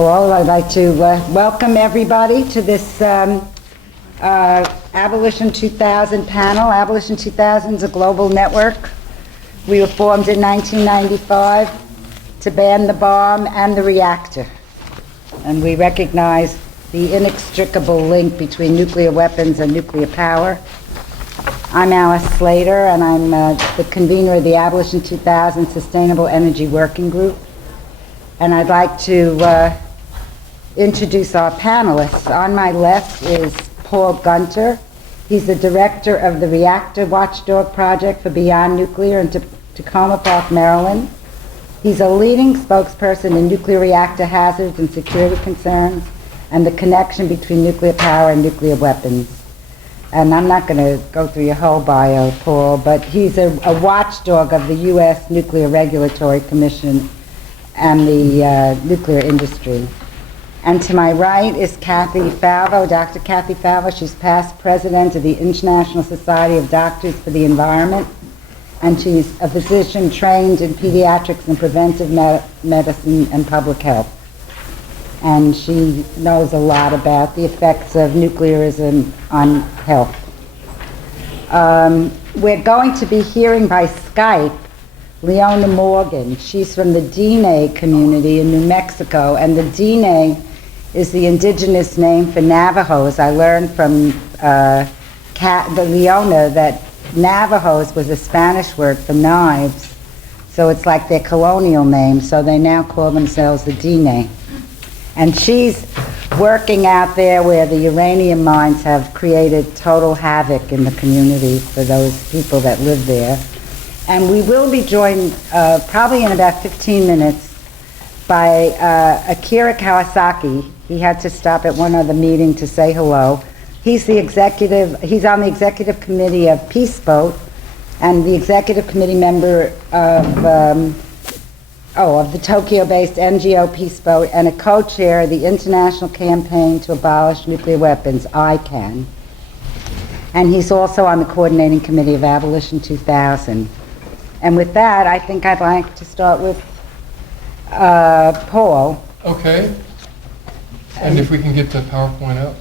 Paul. I'd like to welcome everybody to this Abolition 2000 panel. Abolition 2000 is a global network. We were formed in 1995 to ban the bomb and the reactor. And we recognize the inextricable link between nuclear weapons and nuclear power. I'm Alice Slater, and I'm the convener of the Abolition 2000 Sustainable Energy Working Group. And I'd like to introduce our panelists. On my left is Paul Gunther. He's the director of the Reactor Watchdog Project for Beyond Nuclear in Tacoma Park, Maryland. He's a leading spokesperson in nuclear reactor hazards and security concerns and the connection between nuclear power and nuclear weapons. And I'm not going to go through your whole bio, Paul, but he's a watchdog of the U.S. Nuclear Regulatory Commission and the nuclear industry. And to my right is Cathey, Dr. Cathey Falvo. She's past president of the International Society of Doctors for the Environment, and she's a physician trained in pediatrics and preventive medicine and public health. And she knows a lot about the effects of nuclearism on health. We're going to be hearing by Skype Leona Morgan. She's from the Dine community in New Mexico, and the Dine is the indigenous name for Navajos. I learned from Leona that Navajos was a Spanish word for knives, so it's like their colonial name, so they now call themselves the Dine. And she's working out there where the uranium mines have created total havoc in the community for those people that live there. And we will be joined probably in about 15 minutes by Akira Kawasaki. He had to stop at one other meeting to say hello. He's on the executive committee of Peace Boat and the executive committee member of the Tokyo-based NGO Peace Boat and a co-chair of the International Campaign to Abolish Nuclear Weapons, ICAN. And he's also on the coordinating committee of Abolition 2000. And with that, I think I'd like to start with Paul. Okay. And if we can get the PowerPoint up.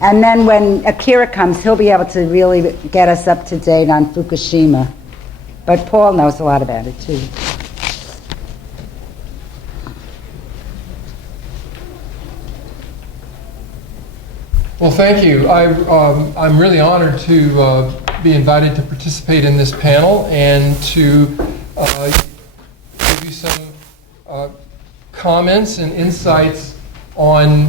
And then when Akira comes, he'll be able to really get us up to date on Fukushima. But Paul knows a lot about it, too. Well, thank you. I'm really honored to be invited to participate in this panel and to give you some comments and insights on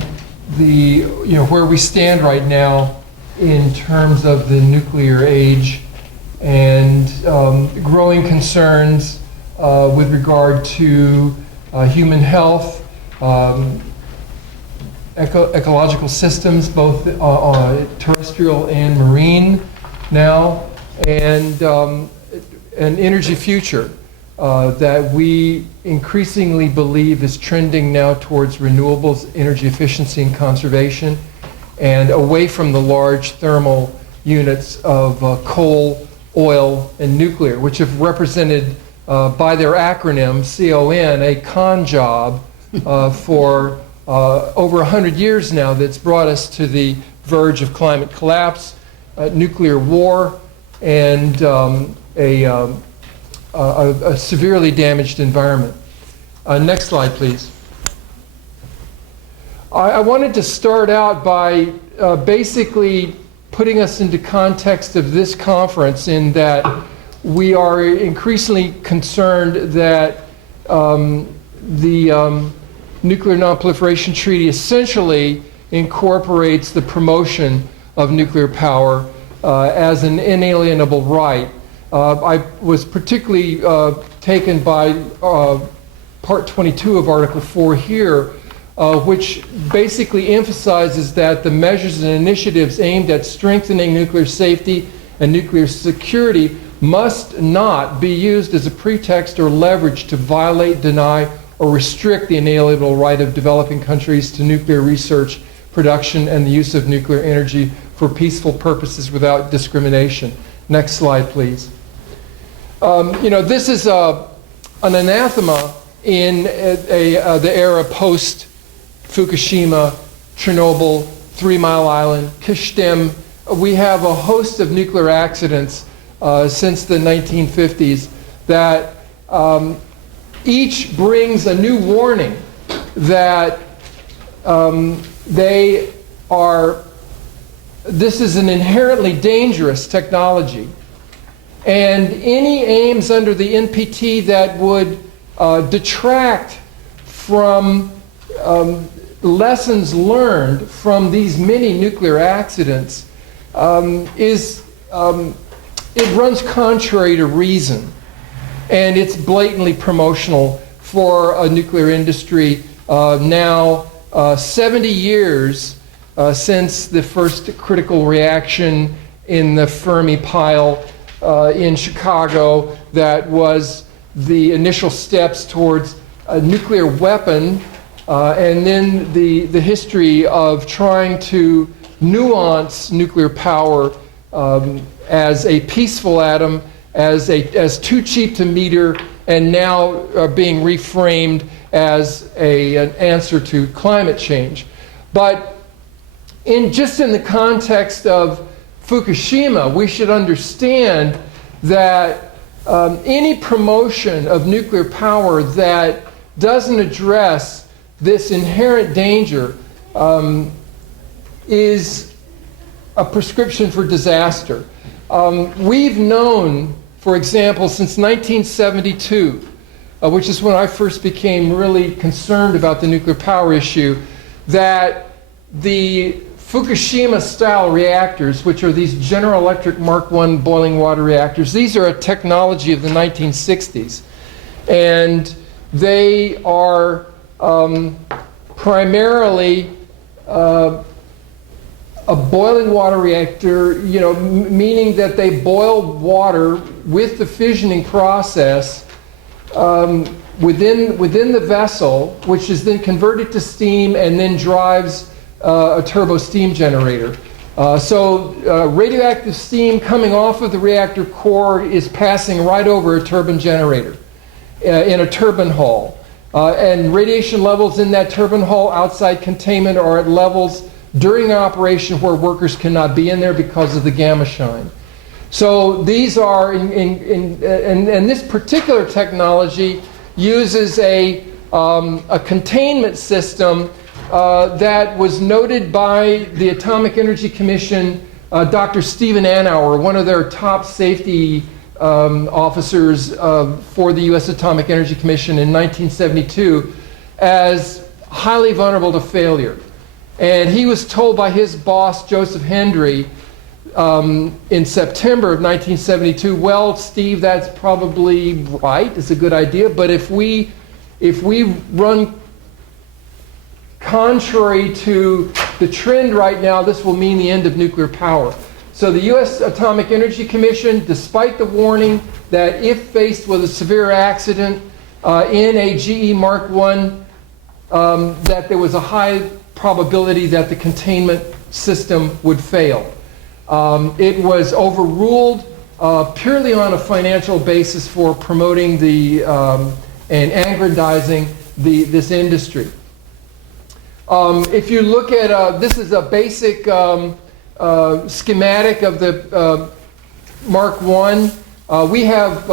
where we stand right now in terms of the nuclear age and growing concerns with regard to human health, ecological systems, both terrestrial and marine now, and an energy future that we increasingly believe is trending now towards renewables, energy efficiency and conservation, and away from the large thermal units of coal, oil, and nuclear, which have represented by their acronym, CON, a con job for over 100 years now that's brought us to the verge of climate collapse, nuclear war, and a severely damaged environment. Next slide, please. I wanted to start out by basically putting us into context of this conference in that we are increasingly concerned that the Nuclear Non-Proliferation Treaty essentially incorporates the promotion of nuclear power as an inalienable right. I was particularly taken by Part 22 of Article 4 here, which basically emphasizes that the measures and initiatives aimed at strengthening nuclear safety and nuclear security must not be used as a pretext or leverage to violate, deny, or restrict the inalienable right of developing countries to nuclear research, production, and the use of nuclear energy for peaceful purposes without discrimination. Next slide, please. This is an anathema in the era post Fukushima, Chernobyl, 3 Mile Island, Kishtim. We have a host of nuclear accidents since the 1950s that each brings a new warning that this is an inherently dangerous technology. And any aims under the NPT that would detract from lessons learned from these many nuclear accidents it runs contrary to reason. And it's blatantly promotional for a nuclear industry now 70 years since the first critical reaction in the Fermi pile in Chicago that was the initial steps towards a nuclear weapon, and then the history of trying to nuance nuclear power as a peaceful atom, as too cheap to meter, and now being reframed as an answer to climate change. But just in the context of Fukushima, we should understand that any promotion of nuclear power that doesn't address this inherent danger is a prescription for disaster. We've known, for example, since 1972, which is when I first became really concerned about the nuclear power issue, that the Fukushima-style reactors, which are these General Electric Mark I boiling water reactors, these are a technology of the 1960s. And they are primarily a boiling water reactor, meaning that they boil water with the fissioning process within the vessel, which is then converted to steam and then drives a turbo steam generator. So radioactive steam coming off of the reactor core is passing right over a turbine generator in a turbine hull. And radiation levels in that turbine hull outside containment are at levels during operation where workers cannot be in there because of the gamma shine. So these are, and this particular technology uses a containment system that was noted by the Atomic Energy Commission, Dr. Stephen Anauer, one of their top safety officers for the U.S. Atomic Energy Commission in 1972, as highly vulnerable to failure. And he was told by his boss, Joseph Hendry, in September of 1972, well, Steve, that's probably right, it's a good idea, but if we run contrary to the trend right now, this will mean the end of nuclear power. So the U.S. Atomic Energy Commission, despite the warning that if faced with a severe accident in a GE Mark I, that there was a high probability that the containment system would fail. It was overruled purely on a financial basis for promoting and aggrandizing this industry. If you look at, this is a basic schematic of the Mark I. We have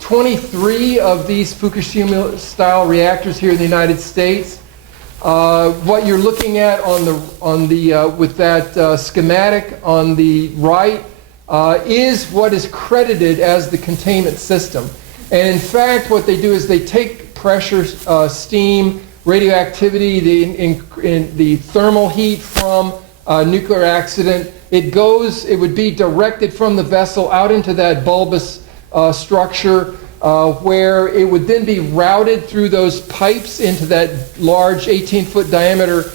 23 of these Fukushima-style reactors here in the United States. What you're looking at with that schematic on the right is what is credited as the containment system. And in fact, what they do is they take pressure, steam, radioactivity, the thermal heat from a nuclear accident. It would be directed from the vessel out into that bulbous structure, where it would then be routed through those pipes into that large 18-foot diameter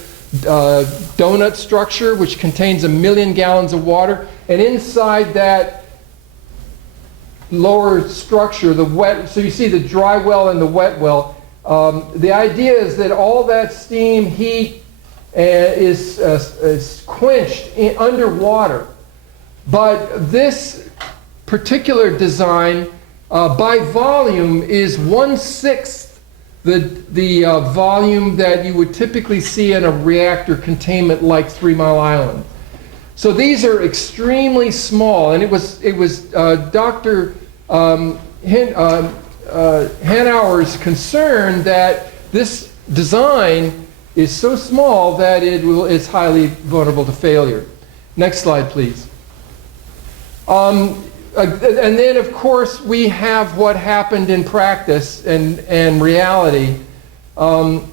donut structure, which contains 1 million gallons of water. And inside that lower structure, so you see the dry well and the wet well. The idea is that all that steam, heat is quenched underwater. But this particular design, by volume, is 1/6 the volume that you would typically see in a reactor containment like 3 Mile Island. So these are extremely small, and it was Dr. Hanauer's concern that this design is so small that it's highly vulnerable to failure. Next slide, please. And then, of course, we have what happened in practice and reality. On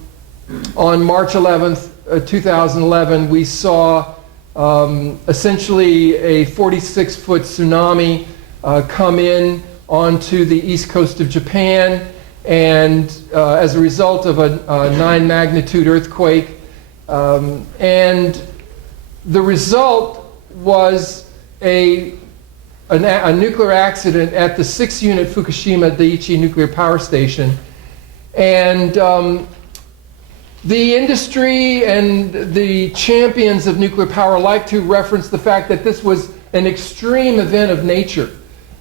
March 11th, 2011, we saw essentially a 46-foot tsunami come in onto the east coast of Japan, and as a result of a 9-magnitude earthquake. And the result was a nuclear accident at the 6-unit Fukushima Daiichi nuclear power station. And the industry and the champions of nuclear power like to reference the fact that this was an extreme event of nature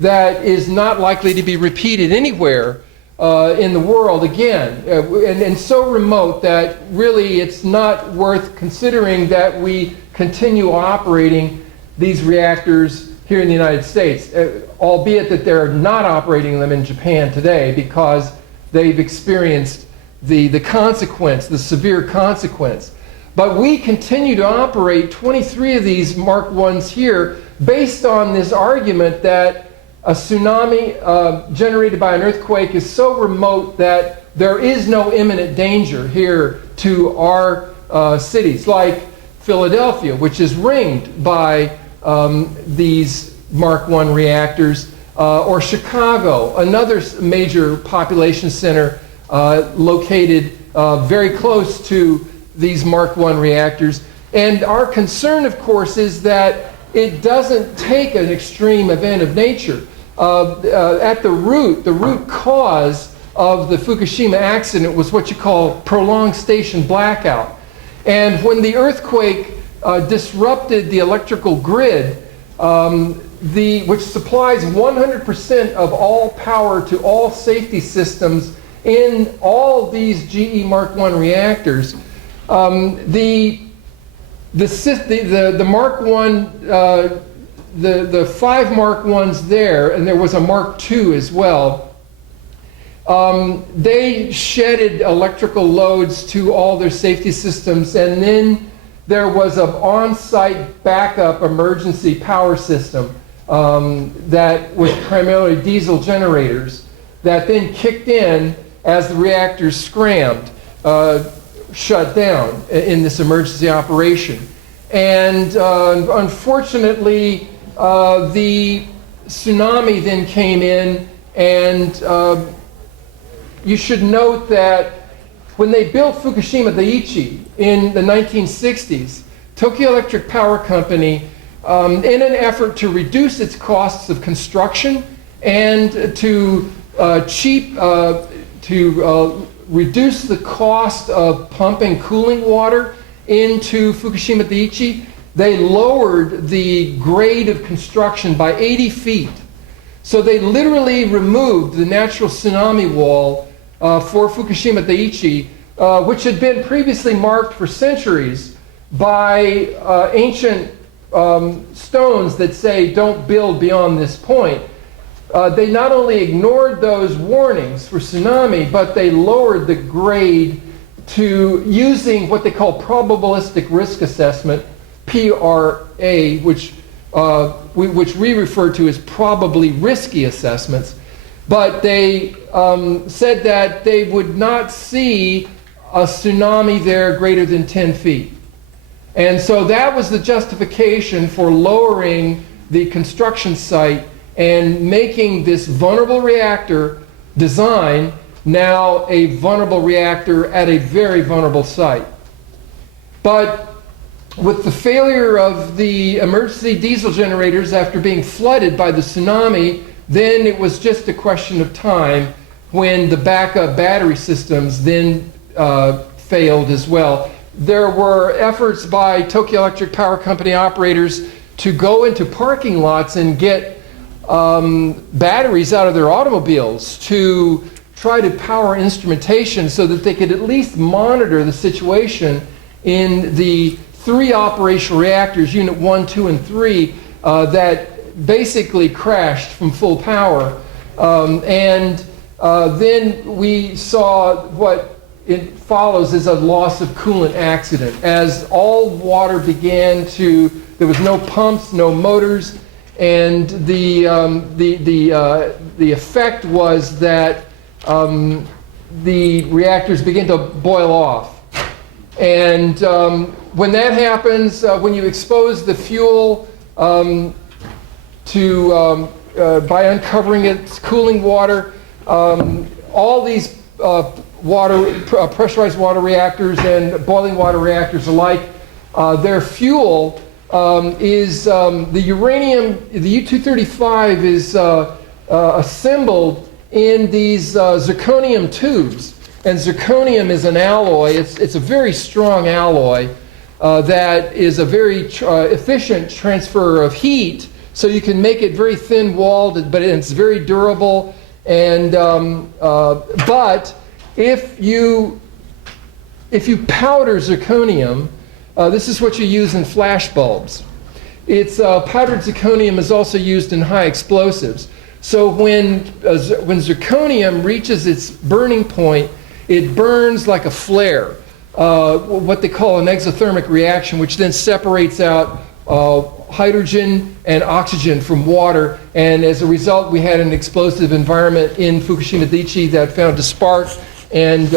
that is not likely to be repeated anywhere in the world again, and so remote that really it's not worth considering that we continue operating these reactors here in the United States, albeit that they're not operating them in Japan today because they've experienced the consequence, the severe consequence. But we continue to operate 23 of these Mark I's here based on this argument that a tsunami generated by an earthquake is so remote that there is no imminent danger here to our cities, like Philadelphia, which is ringed by these Mark I reactors, or Chicago, another major population center located very close to these Mark I reactors. And our concern, of course, is that it doesn't take an extreme event of nature. At the root cause of the Fukushima accident was what you call prolonged station blackout. And when the earthquake disrupted the electrical grid, which supplies 100% of all power to all safety systems in all these GE Mark I reactors, the Mark I, the 5 Mark I's there, and there was a Mark II as well, they shedded electrical loads to all their safety systems, and then there was an on-site backup emergency power system that was primarily diesel generators that then kicked in as the reactors shut down in this emergency operation. And unfortunately, the tsunami then came in, and you should note that when they built Fukushima Daiichi in the 1960s, Tokyo Electric Power Company, in an effort to reduce its costs of construction and to reduce the cost of pumping cooling water into Fukushima Daiichi, they lowered the grade of construction by 80 feet. So they literally removed the natural tsunami wall for Fukushima Daiichi, which had been previously marked for centuries by ancient stones that say don't build beyond this point. They not only ignored those warnings for tsunami, but they lowered the grade to using what they call probabilistic risk assessment, PRA, which we refer to as probably risky assessments. But they said that they would not see a tsunami there greater than 10 feet. And so that was the justification for lowering the construction site and making this vulnerable reactor design now a vulnerable reactor at a very vulnerable site. But with the failure of the emergency diesel generators after being flooded by the tsunami, then it was just a question of time when the backup battery systems then failed as well. There were efforts by Tokyo Electric Power Company operators to go into parking lots and get batteries out of their automobiles to try to power instrumentation so that they could at least monitor the situation in the 3 operational reactors, Unit 1, 2, and 3, that basically crashed from full power. Then we saw what it follows is a loss of coolant accident. As all water began to, there was no pumps, no motors, and the effect was that the reactors begin to boil off. And when that happens, when you expose the fuel by uncovering its cooling water, all these pressurized water reactors and boiling water reactors alike, their fuel is the uranium, the U-235 is assembled in these zirconium tubes. And zirconium is an alloy. It's a very strong alloy that is a very efficient transfer of heat. So you can make it very thin-walled, but it's very durable. And but if you powder zirconium, this is what you use in flash bulbs. It's powdered zirconium is also used in high explosives. So when zirconium reaches its burning point, it burns like a flare, what they call an exothermic reaction, which then separates out hydrogen and oxygen from water, and as a result we had an explosive environment in Fukushima Daiichi that found a spark and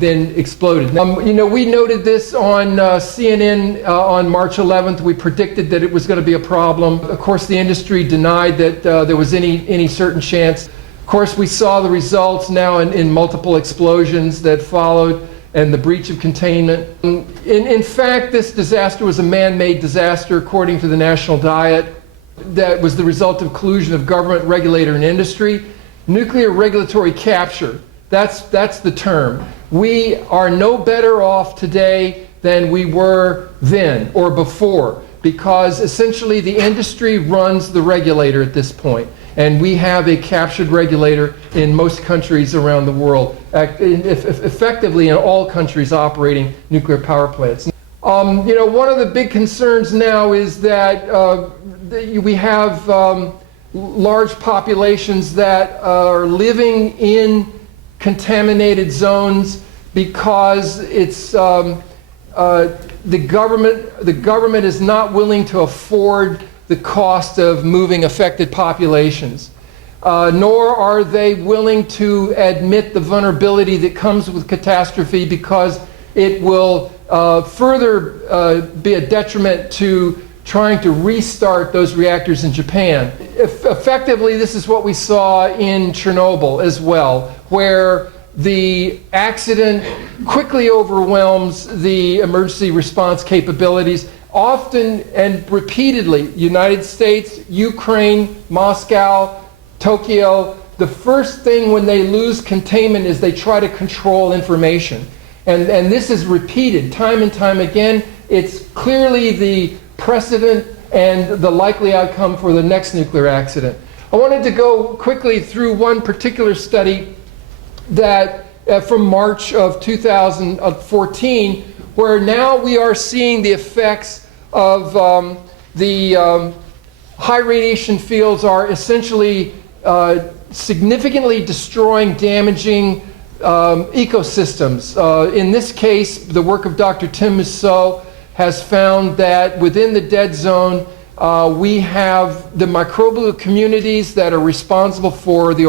then exploded. We noted this on CNN on March 11th. We predicted that it was going to be a problem. Of course, the industry denied that there was any certain chance. Of course, we saw the results now in multiple explosions that followed and the breach of containment. In fact, this disaster was a man-made disaster according to the National Diet that was the result of collusion of government, regulator, and industry. Nuclear regulatory capture, that's the term. We are no better off today than we were then or before, because essentially the industry runs the regulator at this point. And we have a captured regulator in most countries around the world, effectively in all countries operating nuclear power plants. One of the big concerns now is that we have large populations that are living in contaminated zones because it's the government is not willing to afford the cost of moving affected populations, nor are they willing to admit the vulnerability that comes with catastrophe, because it will further be a detriment to trying to restart those reactors in Japan. Effectively, this is what we saw in Chernobyl as well, where the accident quickly overwhelms the emergency response capabilities. Often and repeatedly, United States, Ukraine, Moscow, Tokyo, the first thing when they lose containment is they try to control information. And this is repeated time and time again. It's clearly the precedent and the likely outcome for the next nuclear accident. I wanted to go quickly through one particular study that from March of 2014, where now we are seeing the effects of the high radiation fields are essentially significantly destroying, damaging ecosystems. In this case, the work of Dr. Tim Mousseau has found that within the dead zone, we have the microbial communities that are responsible for the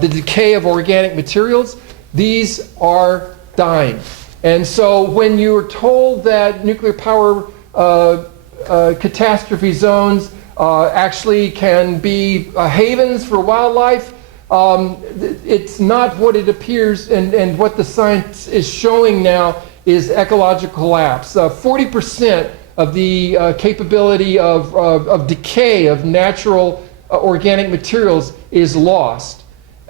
the decay of organic materials. These are dying. And so when you're told that nuclear power catastrophe zones actually can be havens for wildlife, it's not what it appears, and what the science is showing now is ecological collapse. 40% of the capability of decay of natural organic materials is lost.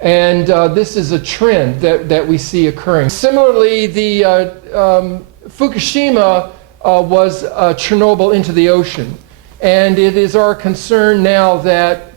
And this is a trend that we see occurring. Similarly, the Fukushima was Chernobyl into the ocean. And it is our concern now that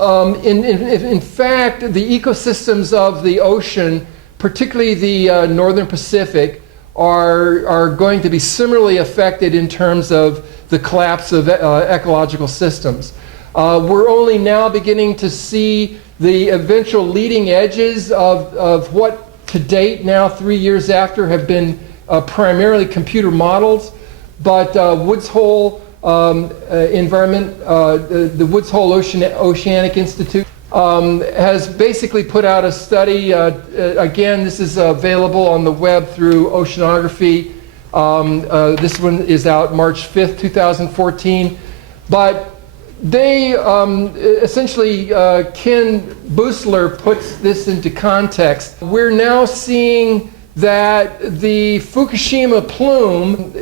In fact, the ecosystems of the ocean, particularly the northern Pacific, are going to be similarly affected in terms of the collapse of ecological systems. We're only now beginning to see the eventual leading edges of what to date, now 3 years after, have been primarily computer models. But Woods Hole Environment, the Woods Hole Oceanic Institute has basically put out a study. Again, this is available on the web through Oceanography. This one is out March 5th, 2014. But they essentially, Ken Boosler puts this into context. We're now seeing that the Fukushima plume,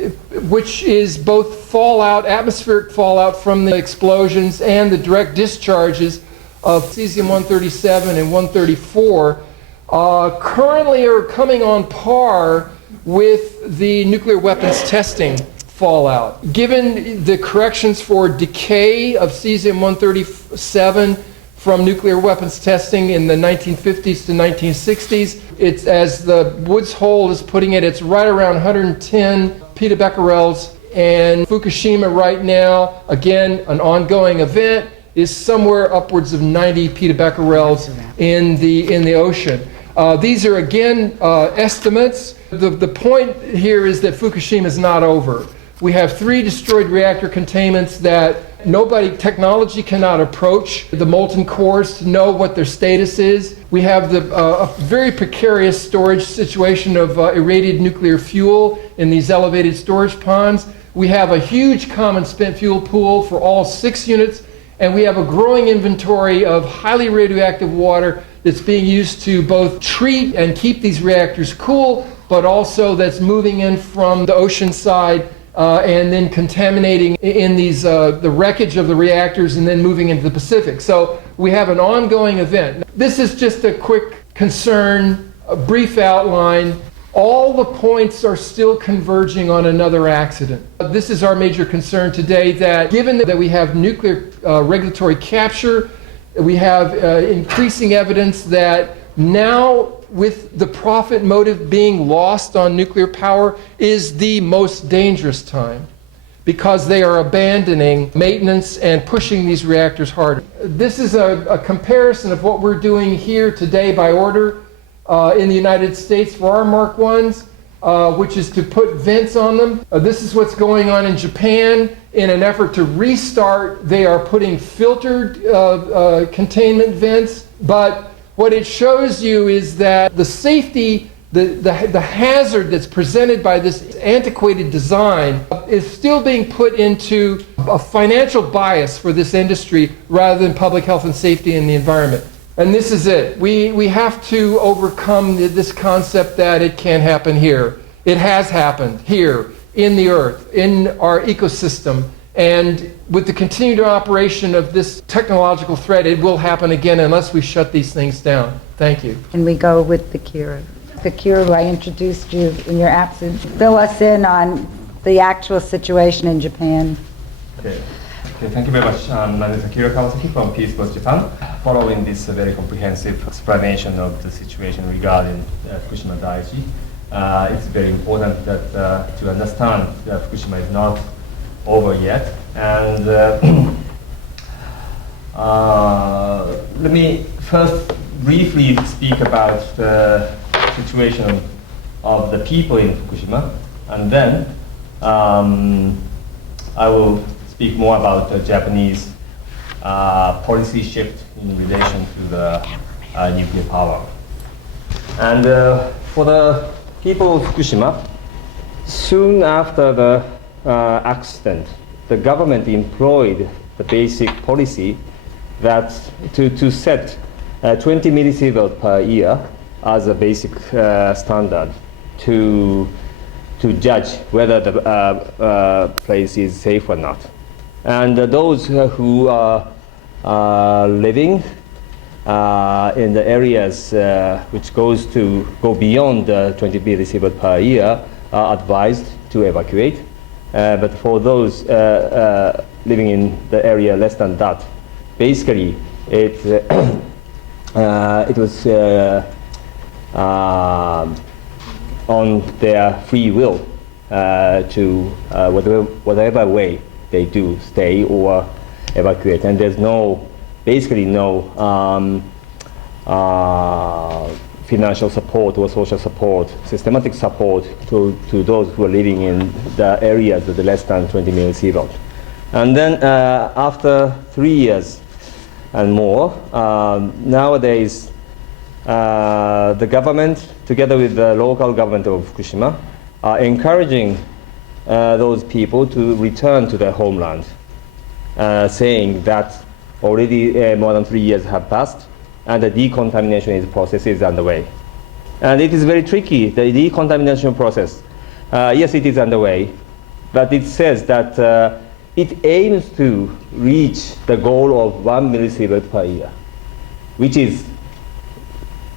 which is both fallout, atmospheric fallout from the explosions and the direct discharges of cesium-137 and 134, currently are coming on par with the nuclear weapons testing fallout. Given the corrections for decay of cesium-137 from nuclear weapons testing in the 1950s to 1960s, it's, as the Woods Hole is putting it, it's right around 110 petobecquerels. And Fukushima right now, again, an ongoing event, is somewhere upwards of 90 petobecquerels in the ocean. These are, again, estimates. The point here is that Fukushima is not over. We have 3 destroyed reactor containments that technology cannot approach the molten cores to know what their status is. We have a very precarious storage situation of irradiated nuclear fuel in these elevated storage ponds. We have a huge common spent fuel pool for all 6 units, and we have a growing inventory of highly radioactive water that's being used to both treat and keep these reactors cool, but also that's moving in from the ocean side and then contaminating in these the wreckage of the reactors and then moving into the Pacific. So we have an ongoing event. This is just a quick concern, a brief outline. All the points are still converging on another accident. This is our major concern today, that given that we have nuclear regulatory capture, we have increasing evidence that now, with the profit motive being lost on nuclear power, is the most dangerous time, because they are abandoning maintenance and pushing these reactors harder. This is a comparison of what we're doing here today by order in the United States for our Mark I's, which is to put vents on them. This is what's going on in Japan. In an effort to restart, they are putting filtered containment vents, but what it shows you is that the safety, the hazard that's presented by this antiquated design is still being put into a financial bias for this industry rather than public health and safety in the environment. And this is it. We have to overcome this concept that it can't happen here. It has happened here, in the Earth, in our ecosystem. And with the continued operation of this technological threat, it will happen again unless we shut these things down. Thank you. And we go with Akira. Akira, who I introduced you in your absence, fill us in on the actual situation in Japan. Okay, thank you very much. My name is Akira Kawasaki from Peace Force Japan. Following this very comprehensive explanation of the situation regarding Fukushima Daiichi, it's very important that to understand that Fukushima is not over yet. And let me first briefly speak about the situation of the people in Fukushima, and then I will speak more about the Japanese policy shift in relation to the nuclear power. And for the people of Fukushima, soon after the accident, the government employed the basic policy that to set 20 millisieverts per year as a basic standard to judge whether the place is safe or not. And those who are living in the areas which go beyond 20 millisieverts per year are advised to evacuate. But for those living in the area less than that, basically it it was on their free will to whatever way they do stay or evacuate, and there's basically no financial support or social support, systematic support to those who are living in the areas that are less than 20 million seaboard. And then after 3 years and more, nowadays the government, together with the local government of Fukushima, are encouraging those people to return to their homeland, saying that already more than 3 years have passed and the decontamination process is underway. And it is very tricky, the decontamination process. Yes, it is underway, but it says that it aims to reach the goal of 1 millisievert per year, which is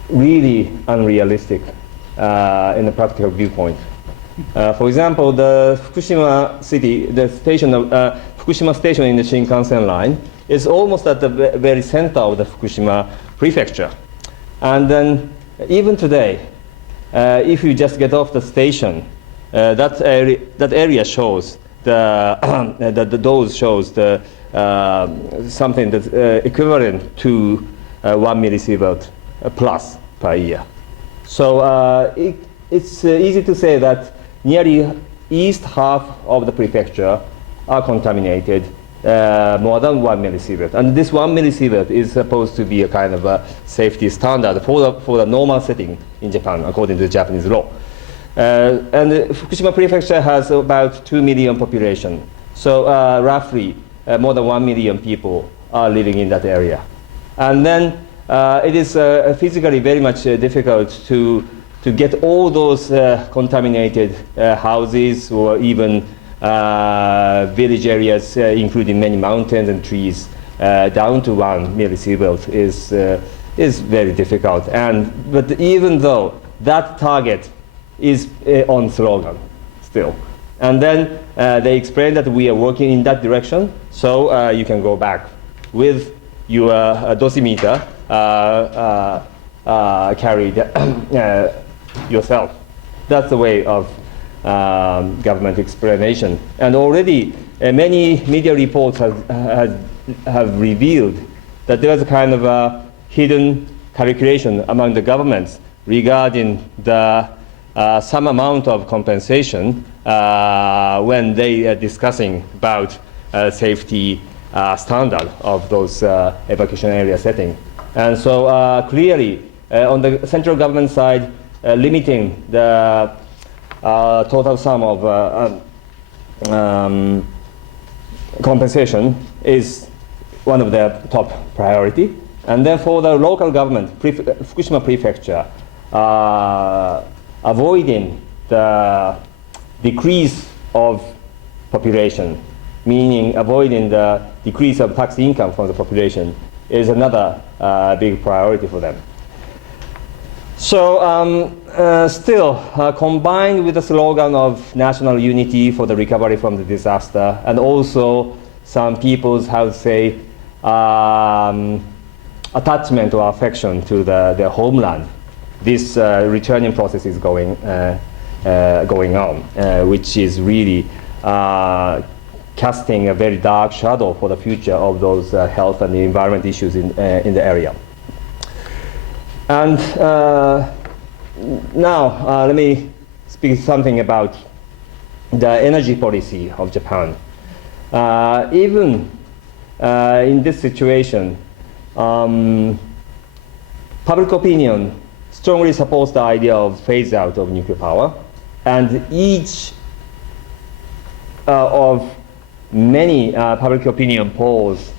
really unrealistic in a practical viewpoint. For example, the Fukushima city, the station of Fukushima station in the Shinkansen line is almost at the very center of the Fukushima prefecture. And then even today, if you just get off the station, that area shows the dose shows the something that's equivalent to 1 millisievert plus per year. So it's easy to say that nearly east half of the prefecture are contaminated more than 1 millisievert. And this 1 millisievert is supposed to be a kind of a safety standard for the normal setting in Japan, according to the Japanese law. And Fukushima prefecture has about 2 million population. So roughly more than 1 million people are living in that area. And then it is physically very much difficult to get all those contaminated houses or even village areas, including many mountains and trees, down to 1 millisievert is very difficult. But even though that target is on slogan still, and then they explain that we are working in that direction, so you can go back with your dosimeter carried yourself. That's the way of government explanation. And already many media reports have revealed that there was a kind of a hidden calculation among the governments regarding the some amount of compensation when they are discussing about safety standard of those evacuation area setting. And so clearly on the central government side, limiting the total sum of compensation is one of their top priority. And then for the local government, Fukushima prefecture, avoiding the decrease of population, meaning avoiding the decrease of tax income from the population, is another big priority for them. So still, combined with the slogan of national unity for the recovery from the disaster, and also some people's, how to say, attachment or affection to their homeland, this returning process is going on, which is really casting a very dark shadow for the future of those health and the environment issues in the area. And now let me speak something about the energy policy of Japan. Even in this situation, public opinion strongly supports the idea of phase out of nuclear power, and each of many public opinion polls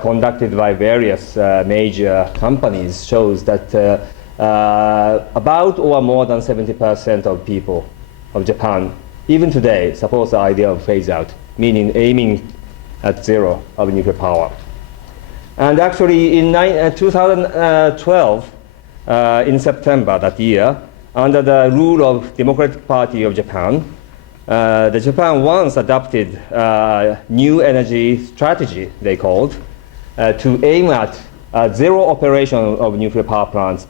conducted by various major companies shows that about or more than 70% of people of Japan, even today, support the idea of phase out, meaning aiming at zero of nuclear power. And actually in 2012, in September that year, under the rule of Democratic Party of Japan, the Japan once adopted a new energy strategy, they called, to aim at zero operation of nuclear power plants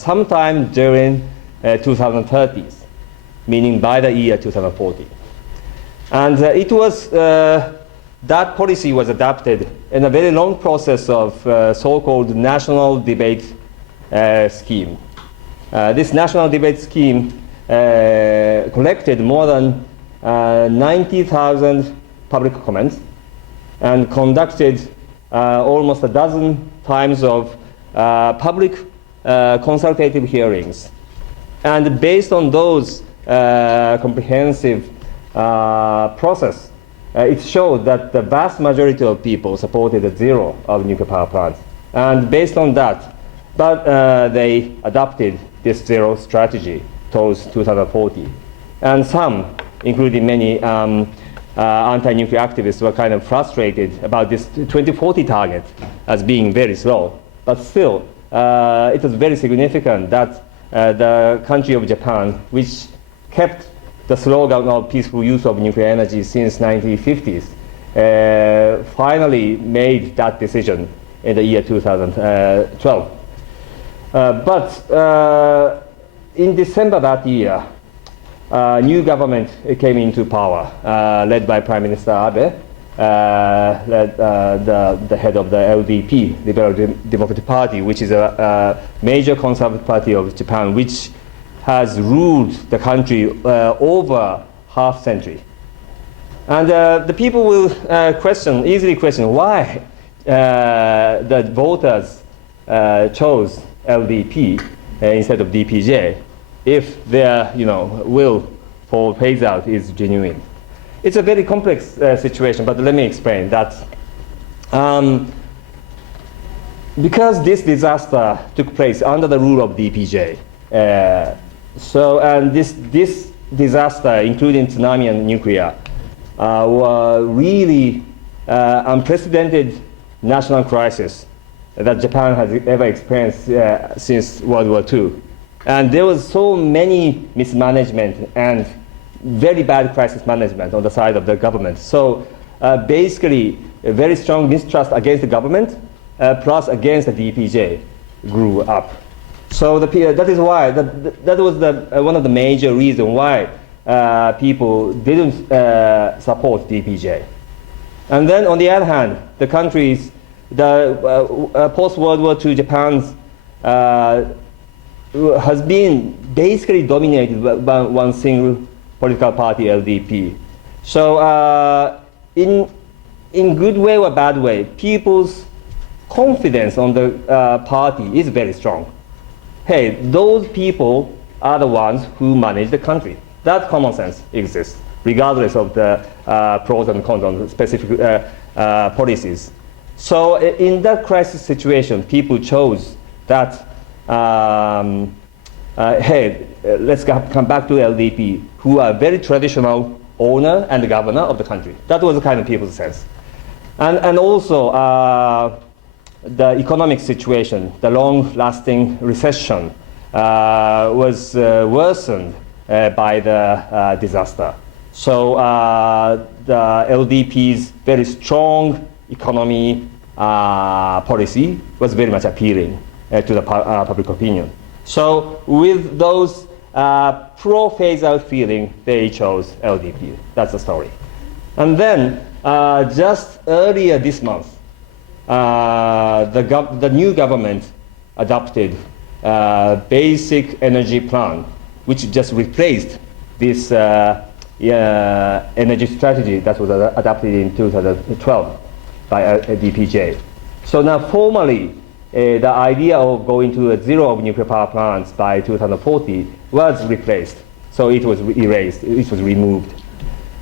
sometime during 2030s, meaning by the year 2040. And it was, that policy was adopted in a very long process of so-called national debate scheme. This national debate scheme collected more than 90,000 public comments and conducted almost a dozen times of public consultative hearings. And based on those comprehensive process, it showed that the vast majority of people supported a zero of nuclear power plants. And based on that, they adopted this zero strategy towards 2040. And some, including many anti-nuclear activists, were kind of frustrated about this 2040 target as being very slow. But still, it was very significant that the country of Japan, which kept the slogan of peaceful use of nuclear energy since 1950s, finally made that decision in the year 2012. But in December that year, new government came into power, led by Prime Minister Abe, the head of the LDP, Liberal Democratic Party, which is a major conservative party of Japan, which has ruled the country over half century. And the people will easily question why the voters chose LDP instead of DPJ if their will for phase out is genuine. It's a very complex situation, but let me explain that. Because this disaster took place under the rule of DPJ, and this disaster, including tsunami and nuclear, were really unprecedented national crisis that Japan has ever experienced since World War II. And there was so many mismanagement and very bad crisis management on the side of the government. So basically, a very strong mistrust against the government plus against the DPJ grew up. So that is why, that was one of the major reasons why people didn't support DPJ. And then on the other hand, the countries, post-World War II Japan's has been basically dominated by one single political party, LDP. So in good way or bad way, people's confidence on the party is very strong. Hey, those people are the ones who manage the country. That common sense exists, regardless of the pros and cons on specific policies. So in that crisis situation, people chose that, hey, let's come back to LDP, who are very traditional owner and governor of the country. That was the kind of people's sense. And also, the economic situation, the long-lasting recession, was worsened by the disaster. So the LDP's very strong economy policy was very much appealing to the public opinion. So with those pro-phase-out feeling, they chose LDP. That's the story. And then just earlier this month, the new government adopted basic energy plan, which just replaced this energy strategy that was adopted in 2012 by DPJ. So now formally, the idea of going to a zero of nuclear power plants by 2040 was replaced. So it was erased, it was removed.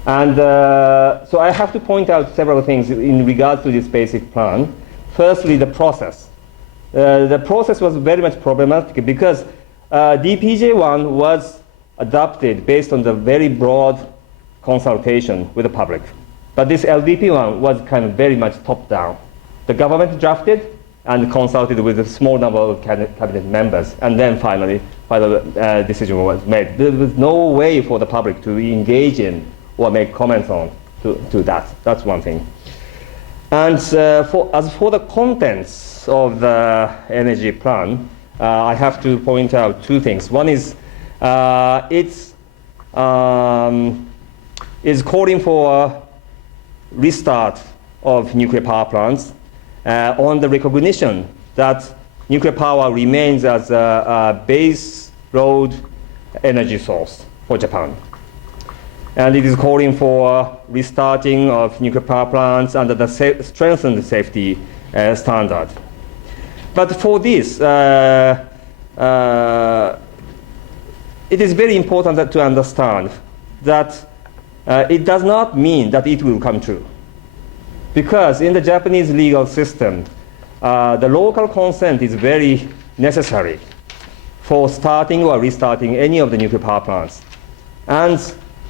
And so I have to point out several things in regard to this basic plan. Firstly, the process. The process was very much problematic because DPJ-1 was adopted based on the very broad consultation with the public. But this LDP-1 was kind of very much top-down. The government drafted and consulted with a small number of cabinet members, and then finally, final decision was made. There was no way for the public to engage in or make comments on to that. That's one thing. And as for the contents, parts of the energy plan, I have to point out two things. One is it's is calling for a restart of nuclear power plants on the recognition that nuclear power remains as a base load energy source for Japan. And it is calling for restarting of nuclear power plants under the strengthened safety standard. But for this, it is very important to understand that it does not mean that it will come true. Because in the Japanese legal system, the local consent is very necessary for starting or restarting any of the nuclear power plants. And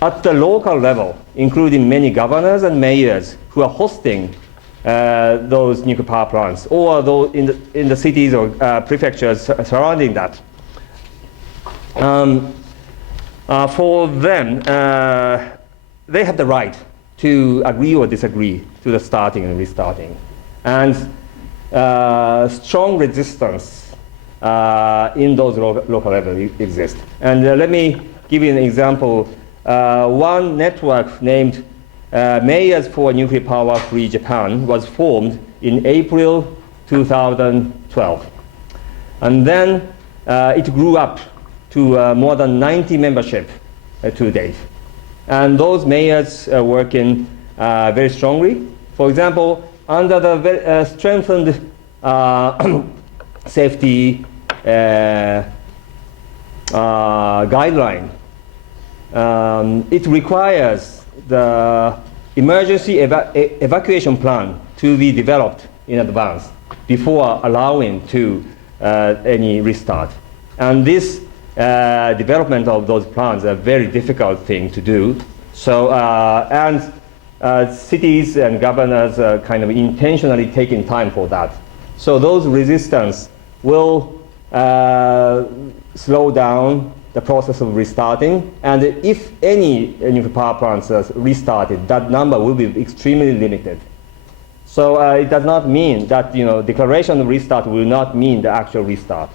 at the local level, including many governors and mayors who are hosting those nuclear power plants, or those in the cities or prefectures surrounding that, for them, they have the right to agree or disagree to the starting and restarting. And strong resistance in those local levels exist. And let me give you an example. One network named Mayors for Nuclear Power Free Japan was formed in April 2012. And then it grew up to more than 90 membership to date. And those mayors are working very strongly. For example, under the strengthened safety guideline, it requires the emergency evacuation plan to be developed in advance before allowing to any restart. And this development of those plans is a very difficult thing to do. So, cities and governors are kind of intentionally taking time for that. So those resistance will slow down the process of restarting. And if any nuclear power plants are restarted, that number will be extremely limited. So it does not mean that declaration of restart will not mean the actual restart.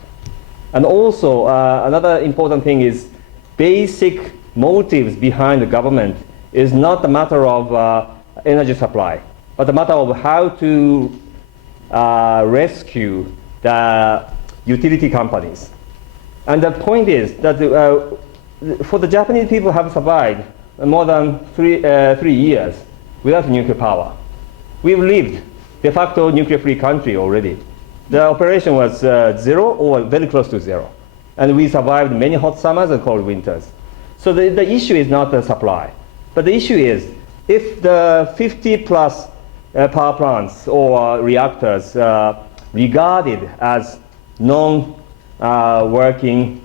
And also another important thing is basic motives behind the government is not a matter of energy supply, but a matter of how to rescue the utility companies. And the point is that for the Japanese people have survived more than 3 years without nuclear power. We've lived de facto nuclear-free country already. The operation was 0 or very close to 0. And we survived many hot summers and cold winters. So the issue is not the supply. But the issue is, if the 50 plus power plants or reactors regarded as non-working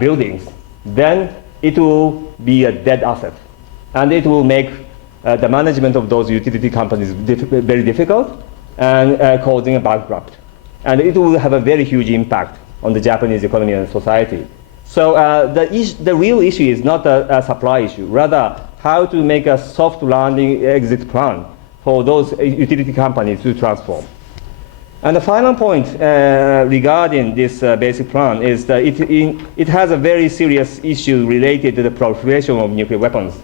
buildings, then it will be a dead asset. And it will make the management of those utility companies very difficult and causing a bankrupt. And it will have a very huge impact on the Japanese economy and society. So the real issue is not a supply issue, rather how to make a soft landing exit plan for those utility companies to transform. And the final point regarding this basic plan is that it has a very serious issue related to the proliferation of nuclear weapons.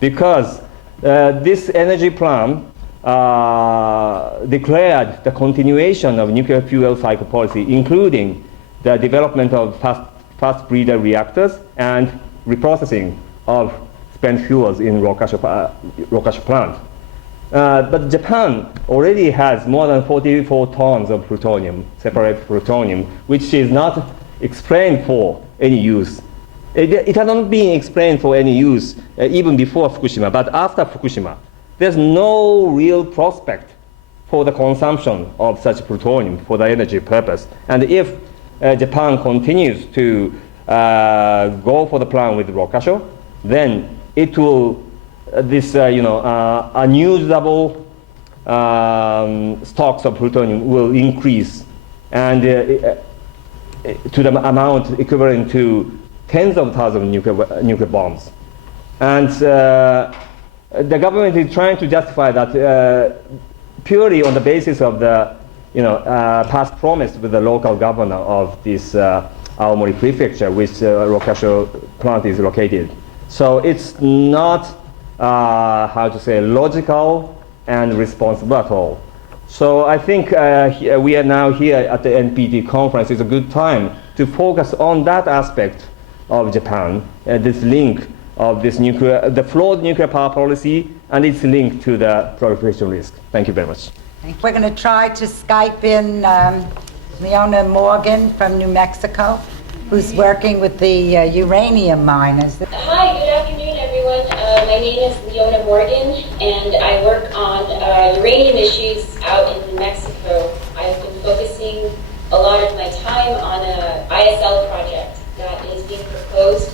Because this energy plan declared the continuation of nuclear fuel cycle policy, including the development of fast breeder reactors and reprocessing of spent fuels in Rokasho plant. But Japan already has more than 44 tons of plutonium, separate plutonium, which is not explained for any use. It had not been explained for any use even before Fukushima, but after Fukushima, there's no real prospect for the consumption of such plutonium for the energy purpose. And if Japan continues to go for the plan with Rokasho, then it will this unusable stocks of plutonium will increase, and to the amount equivalent to tens of thousands of nuclear bombs. And the government is trying to justify that purely on the basis of the past promise with the local governor of this Aomori prefecture, which Rokkasho plant is located. So it's not, logical and responsible at all. So I think we are now here at the NPT conference. It's a good time to focus on that aspect of Japan, this link of this the flawed nuclear power policy and its link to the proliferation risk. Thank you very much. We're going to try to Skype in Leona Morgan from New Mexico, who's working with the uranium miners. Hi, good afternoon, everyone. My name is Leona Morgan, and I work on uranium issues out in New Mexico. I've been focusing a lot of my time on a ISL project that is being proposed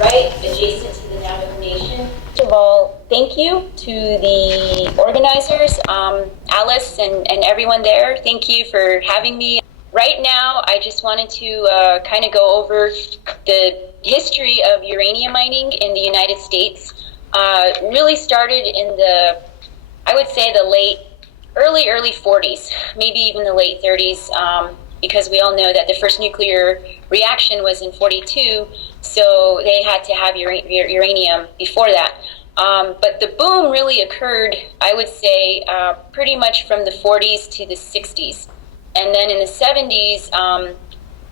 right adjacent to the Navajo Nation. First of all, thank you to the organizers, Alice and everyone there. Thank you for having me. Right now, I just wanted to kind of go over the history of uranium mining in the United States. Really started in the, I would say, the early 40s, maybe even the late 30s, because we all know that the first nuclear reaction was in 42, so they had to have uranium before that. But the boom really occurred, I would say, pretty much from the 40s to the 60s. And then in the 70s,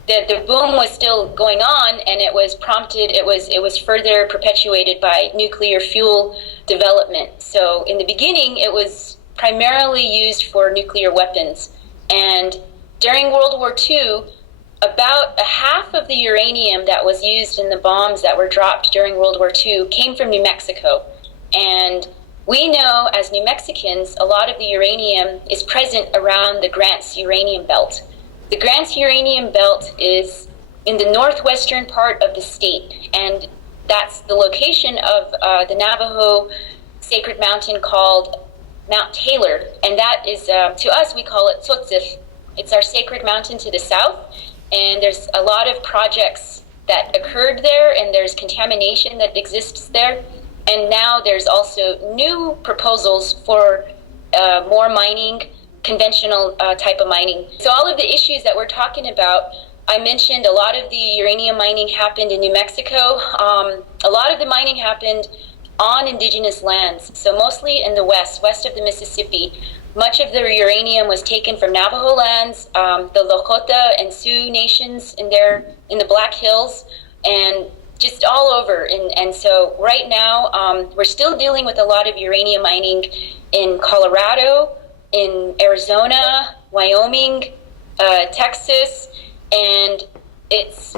the boom was still going on, and it was prompted, it was further perpetuated by nuclear fuel development. So in the beginning, it was primarily used for nuclear weapons. And during World War II, about a half of the uranium that was used in the bombs that were dropped during World War II came from New Mexico. And we know, as New Mexicans, a lot of the uranium is present around the Grants Uranium Belt. The Grants Uranium Belt is in the northwestern part of the state, and that's the location of the Navajo sacred mountain called Mount Taylor, and that is, to us, we call it Tzotzif. It's our sacred mountain to the south, and there's a lot of projects that occurred there, and there's contamination that exists there. And now there's also new proposals for more mining, conventional type of mining. So all of the issues that we're talking about, I mentioned a lot of the uranium mining happened in New Mexico. A lot of the mining happened on indigenous lands, so mostly in the west of the Mississippi. Much of the uranium was taken from Navajo lands, the Lakota and Sioux nations in the Black Hills, and just all over. And so right now, we're still dealing with a lot of uranium mining in Colorado, in Arizona, Wyoming, Texas, and it's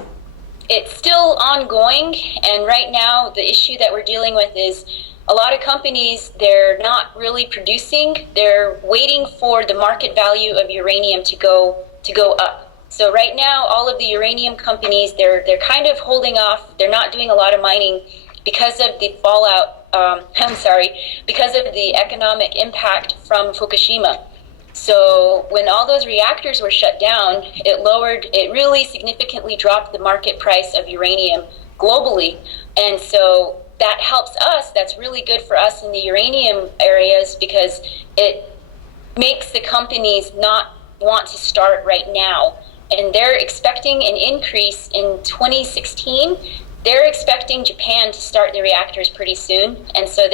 still ongoing. And right now, the issue that we're dealing with is a lot of companies, they're not really producing. They're waiting for the market value of uranium to go up. So right now, all of the uranium companies, they're kind of holding off. They're not doing a lot of mining because of the fallout, because of the economic impact from Fukushima. So when all those reactors were shut down, it really significantly dropped the market price of uranium globally. And so that helps us. That's really good for us in the uranium areas because it makes the companies not want to start right now. And they're expecting an increase in 2016. They're expecting Japan to start the reactors pretty soon. And so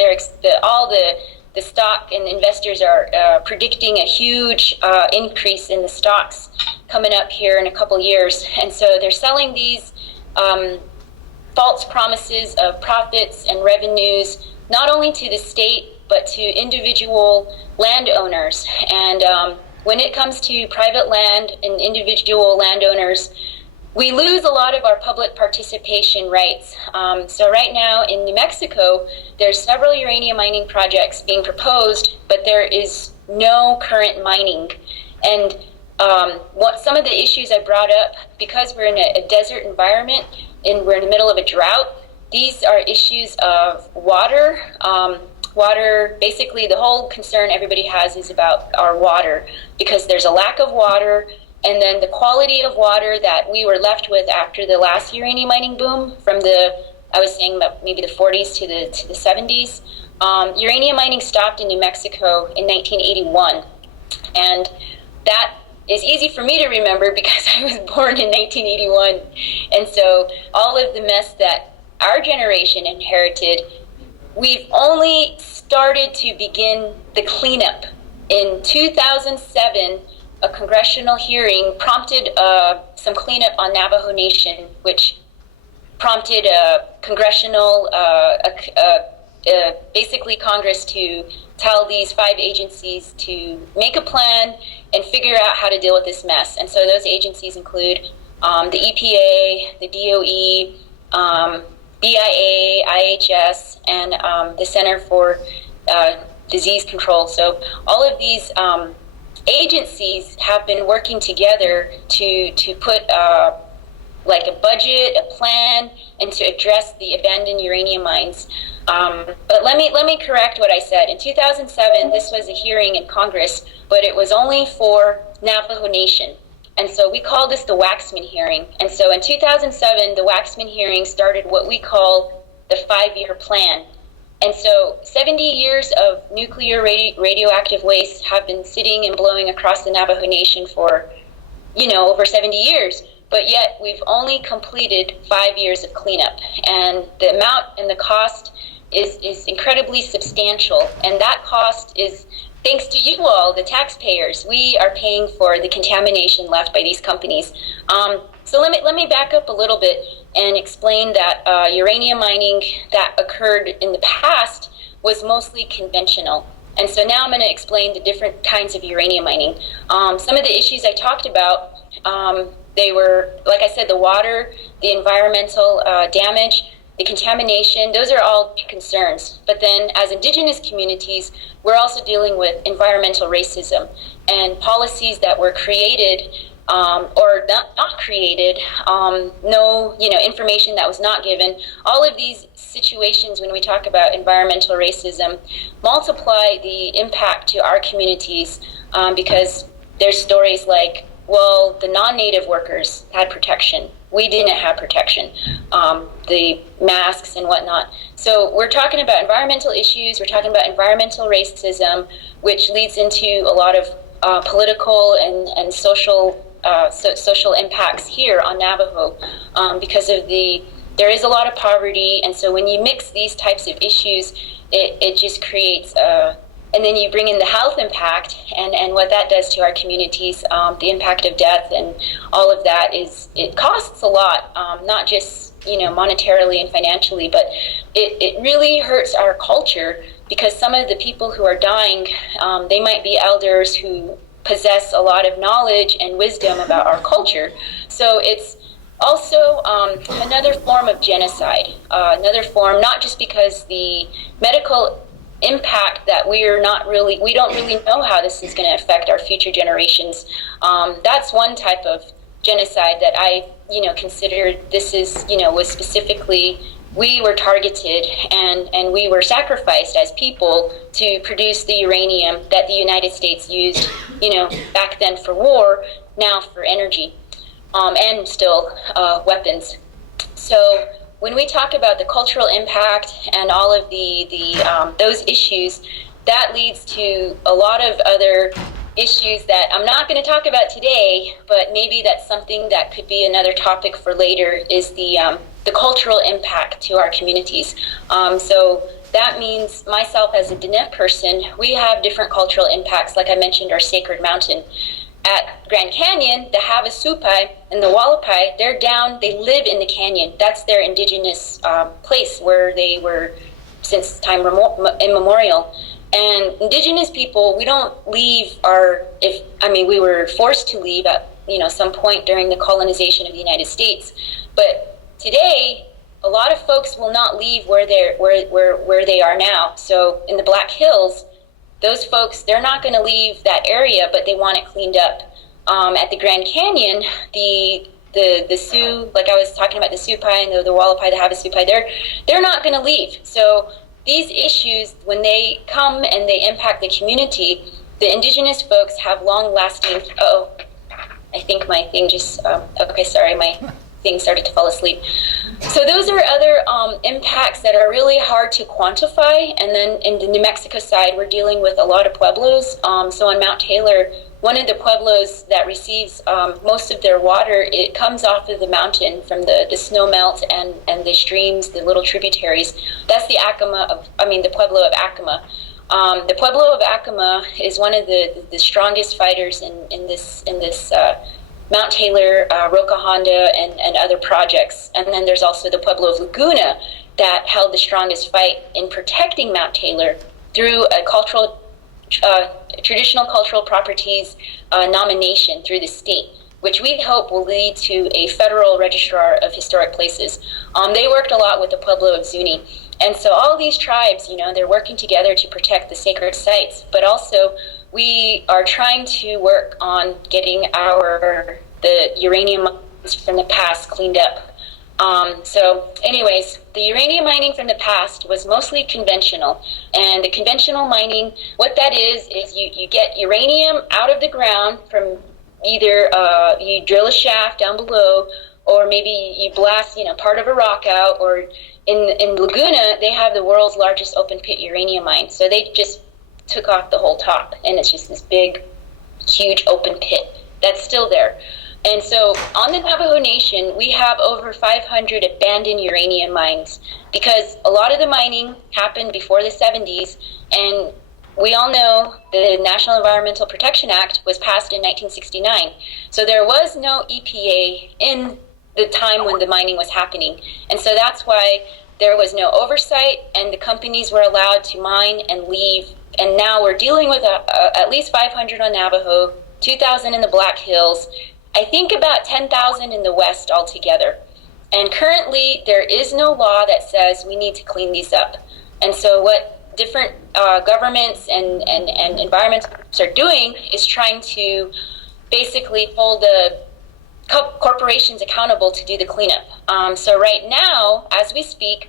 all the stock and investors are predicting a huge increase in the stocks coming up here in a couple years. And so they're selling these false promises of profits and revenues, not only to the state, but to individual landowners. And when it comes to private land and individual landowners, we lose a lot of our public participation rights. So right now in New Mexico, there's several uranium mining projects being proposed, but there is no current mining. And some of the issues I brought up, because we're in a desert environment and we're in the middle of a drought, these are issues of water. Water, basically the whole concern everybody has is about our water, because there's a lack of water, and then the quality of water that we were left with after the last uranium mining boom from I was saying about maybe the 40s to the 70s. Uranium mining stopped in New Mexico in 1981, and that is easy for me to remember because I was born in 1981. And so all of the mess that our generation inherited, we've only started to begin the cleanup. In 2007, a congressional hearing prompted some cleanup on Navajo Nation, which prompted a congressional, basically Congress to tell these 5 agencies to make a plan and figure out how to deal with this mess. And so those agencies include the EPA, the DOE, BIA, IHS, and the Center for Disease Control. So all of these agencies have been working together to put like a budget, a plan, and to address the abandoned uranium mines. But let me correct what I said. In 2007, this was a hearing in Congress, but it was only for Navajo Nation. And so we call this the Waxman hearing. And so in 2007, the Waxman hearing started what we call the 5-year plan. And so 70 years of nuclear radioactive waste have been sitting and blowing across the Navajo Nation for, over 70 years. But yet we've only completed 5 years of cleanup. And the amount and the cost is incredibly substantial. And that cost is thanks to you all, the taxpayers. We are paying for the contamination left by these companies. So let me back up a little bit and explain that uranium mining that occurred in the past was mostly conventional. And so now I'm going to explain the different kinds of uranium mining. Some of the issues I talked about, they were, like I said, the water, the environmental damage, the contamination, those are all concerns. But then as Indigenous communities, we're also dealing with environmental racism and policies that were created or not created, no information that was not given. All of these situations when we talk about environmental racism multiply the impact to our communities because there's stories like, well, the non-native workers had protection. We didn't have protection, the masks and whatnot. So we're talking about environmental issues, we're talking about environmental racism, which leads into a lot of political and social social impacts here on Navajo because of there is a lot of poverty. And so when you mix these types of issues, it just creates and then you bring in the health impact and what that does to our communities, the impact of death and all of that it costs a lot, not just monetarily and financially, but it really hurts our culture because some of the people who are dying, they might be elders who possess a lot of knowledge and wisdom about our culture. So it's also another form of genocide, another form, not just because the medical impact that we don't really know how this is going to affect our future generations. That's one type of genocide that I consider this was specifically, we were targeted and we were sacrificed as people to produce the uranium that the United States used back then for war, now for energy, and still weapons. So when we talk about the cultural impact and all of those issues, that leads to a lot of other issues that I'm not going to talk about today, but maybe that's something that could be another topic for later, is the cultural impact to our communities. So that means myself as a Dine person, we have different cultural impacts. Like I mentioned, our sacred mountain. At Grand Canyon, the Havasupai and the Wallapai, they're down, they live in the canyon. That's their indigenous place where they were since time immemorial. And indigenous people, we don't leave we were forced to leave at some point during the colonization of the United States. But today, a lot of folks will not leave where they are now. So in the Black Hills, those folks, they're not going to leave that area, but they want it cleaned up. At the Grand Canyon, the Sioux, like I was talking about, the Supai and the Wallapai, the Havasupai, they're not going to leave. So these issues, when they come and they impact the community, the indigenous folks have long-lasting. I think my thing just. Okay, sorry, my things started to fall asleep. So those are other impacts that are really hard to quantify. And then in the New Mexico side, we're dealing with a lot of pueblos. So on Mount Taylor, one of the pueblos that receives most of their water, it comes off of the mountain from the snow melt and the streams, the little tributaries. That's the the Pueblo of Acoma. The Pueblo of Acoma is one of the strongest fighters in this Mount Taylor, Roca Honda, and other projects. And then there's also the Pueblo of Laguna that held the strongest fight in protecting Mount Taylor through a traditional cultural properties nomination through the state, which we hope will lead to a federal registrar of historic places. They worked a lot with the Pueblo of Zuni. And so all these tribes, they're working together to protect the sacred sites, but also we are trying to work on getting the uranium mines from the past cleaned up. So anyways, the uranium mining from the past was mostly conventional. And the conventional mining, what that is you get uranium out of the ground from either you drill a shaft down below, or maybe you blast part of a rock out, or in Laguna, they have the world's largest open pit uranium mine. So they just took off the whole top, and it's just this big, huge open pit that's still there. And so on the Navajo Nation, we have over 500 abandoned uranium mines, because a lot of the mining happened before the 70s, and we all know the National Environmental Protection Act was passed in 1969. So there was no EPA in the time when the mining was happening. And so that's why there was no oversight, and the companies were allowed to mine and leave. And now we're dealing with at least 500 on Navajo, 2,000 in the Black Hills, I think about 10,000 in the West altogether. And currently, there is no law that says we need to clean these up. And so what different governments and environmental groups are doing is trying to basically hold the corporations accountable to do the cleanup. So right now, as we speak,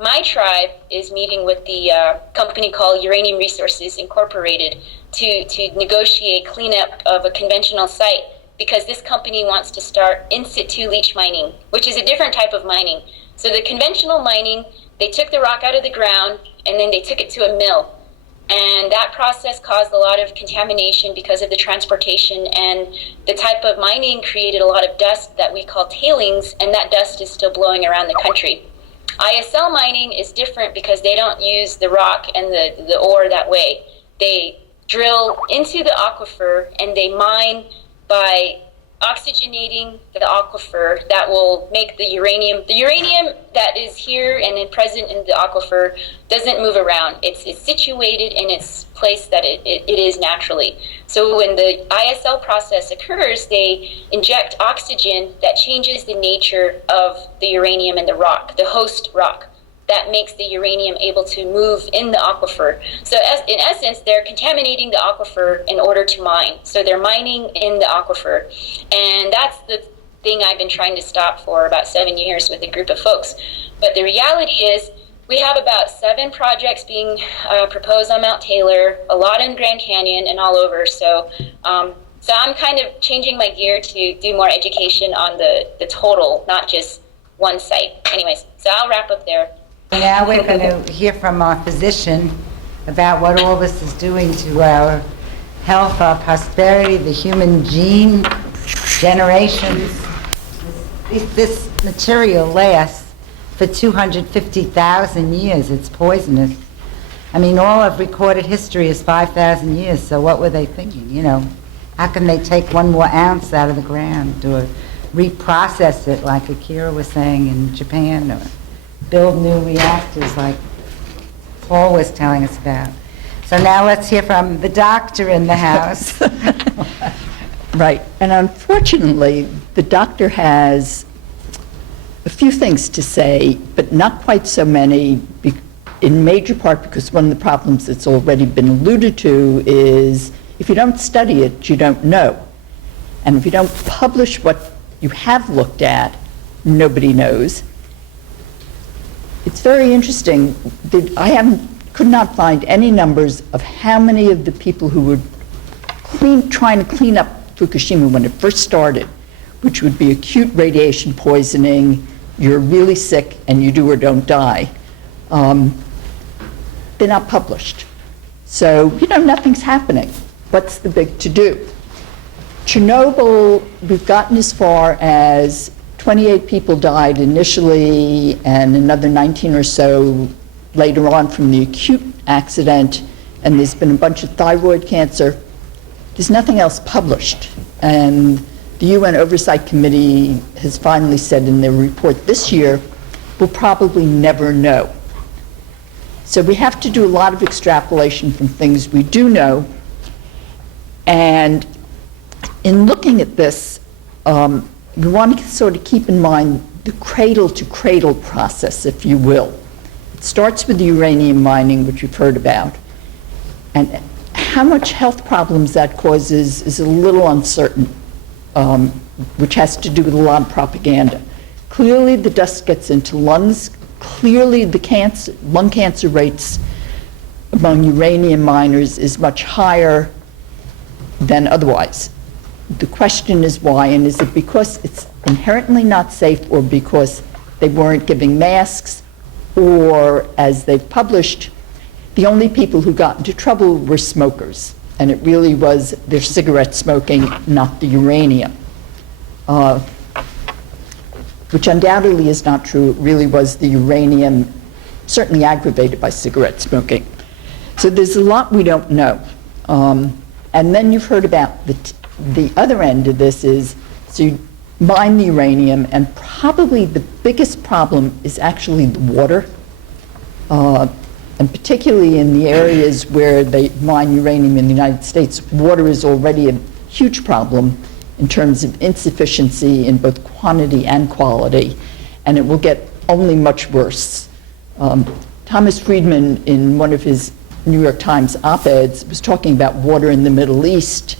my tribe is meeting with the company called Uranium Resources Incorporated to negotiate cleanup of a conventional site, because this company wants to start in situ leach mining, which is a different type of mining. So the conventional mining, they took the rock out of the ground and then they took it to a mill. And that process caused a lot of contamination because of the transportation, and the type of mining created a lot of dust that we call tailings, and that dust is still blowing around the country. ISL mining is different because they don't use the rock and the ore that way. They drill into the aquifer and they mine by oxygenating the aquifer that will make the uranium. The uranium that is here and present in the aquifer doesn't move around. It's situated in its place that it is naturally. So when the ISL process occurs, they inject oxygen that changes the nature of the uranium in the rock, the host rock. That makes the uranium able to move in the aquifer. So in essence, they're contaminating the aquifer in order to mine. So they're mining in the aquifer. And that's the thing I've been trying to stop for about 7 years with a group of folks. But the reality is we have about 7 projects being proposed on Mount Taylor, a lot in Grand Canyon and all over. So I'm kind of changing my gear to do more education on the total, not just one site. Anyways, so I'll wrap up there. Now we're going to hear from our physician about what all this is doing to our health, our prosperity, the human gene, generations. This material lasts for 250,000 years. It's poisonous. I mean, all of recorded history is 5,000 years, so what were they thinking, How can they take 1 more ounce out of the ground or reprocess it like Akira was saying in Japan, or build new reactors like Paul was telling us about. So now let's hear from the doctor in the house. Right, and unfortunately, the doctor has a few things to say, but not quite so many, in major part because one of the problems that's already been alluded to is if you don't study it, you don't know. And if you don't publish what you have looked at, nobody knows. It's very interesting that I could not find any numbers of how many of the people who were trying to clean up Fukushima when it first started which would be acute radiation poisoning, you're really sick and you do or don't die, they're not published. So, nothing's happening. What's the big to-do? Chernobyl, we've gotten as far as 28 people died initially and another 19 or so later on from the acute accident, and there's been a bunch of thyroid cancer. There's nothing else published. And the UN Oversight Committee has finally said in their report this year, we'll probably never know. So we have to do a lot of extrapolation from things we do know. And in looking at this, we want to sort of keep in mind the cradle-to-cradle process, if you will. It starts with the uranium mining, which you've heard about. And how much health problems that causes is a little uncertain, which has to do with a lot of propaganda. Clearly, the dust gets into lungs. Clearly, the lung cancer rates among uranium miners is much higher than otherwise. The question is why, and is it because it's inherently not safe, or because they weren't giving masks, or, as they've published, the only people who got into trouble were smokers, and it really was their cigarette smoking, not the uranium, which undoubtedly is not true. It really was the uranium, certainly aggravated by cigarette smoking. So there's a lot we don't know. And then you've heard about the other end of this is, so you mine the uranium, and probably the biggest problem is actually the water, and particularly in the areas where they mine uranium in the United States, water is already a huge problem in terms of insufficiency in both quantity and quality, and it will get only much worse. Thomas Friedman, in one of his New York Times op-eds, was talking about water in the Middle East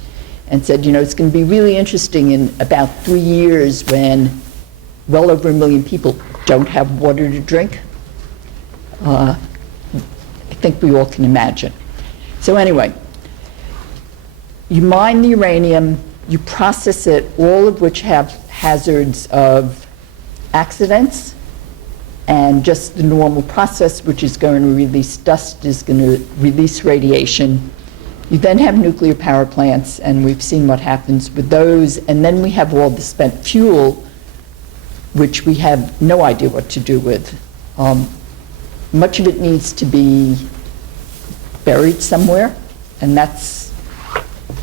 and said, it's going to be really interesting in about 3 years when well over 1 million people don't have water to drink. I think we all can imagine. So anyway, you mine the uranium, you process it, all of which have hazards of accidents, and just the normal process, which is going to release dust, is going to release radiation. You then have nuclear power plants, and we've seen what happens with those, and then we have all the spent fuel, which we have no idea what to do with. Much of it needs to be buried somewhere, and that's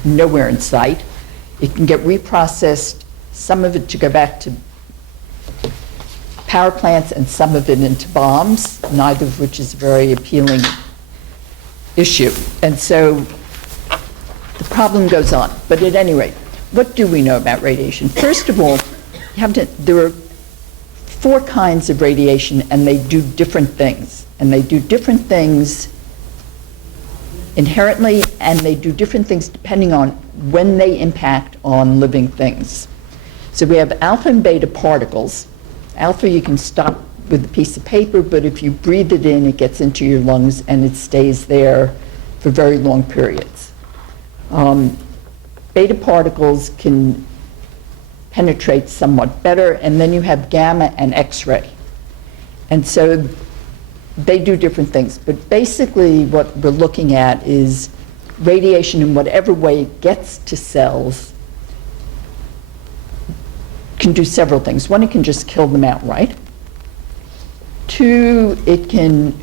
nowhere in sight. It can get reprocessed, some of it to go back to power plants and some of it into bombs, neither of which is a very appealing issue. And so the problem goes on. But at any rate, what do we know about radiation? First of all, there are 4 kinds of radiation, and they do different things. And they do different things inherently, and they do different things depending on when they impact on living things. So we have alpha and beta particles. Alpha you can stop with a piece of paper, but if you breathe it in, it gets into your lungs and it stays there for very long periods. Beta particles can penetrate somewhat better, and then you have gamma and X-ray. And so they do different things, but basically what we're looking at is radiation in whatever way it gets to cells can do several things. One, it can just kill them outright. 2, it can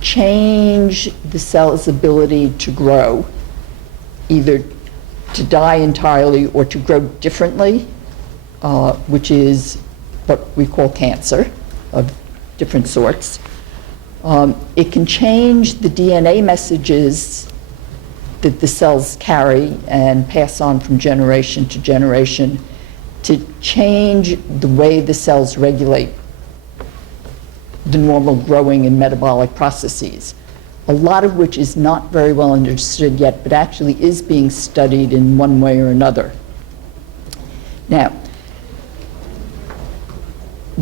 change the cell's ability to grow, either to die entirely or to grow differently, which is what we call cancer of different sorts. It can change the DNA messages that the cells carry and pass on from generation to generation to change the way the cells regulate the normal growing and metabolic processes, a lot of which is not very well understood yet, but actually is being studied in one way or another. Now,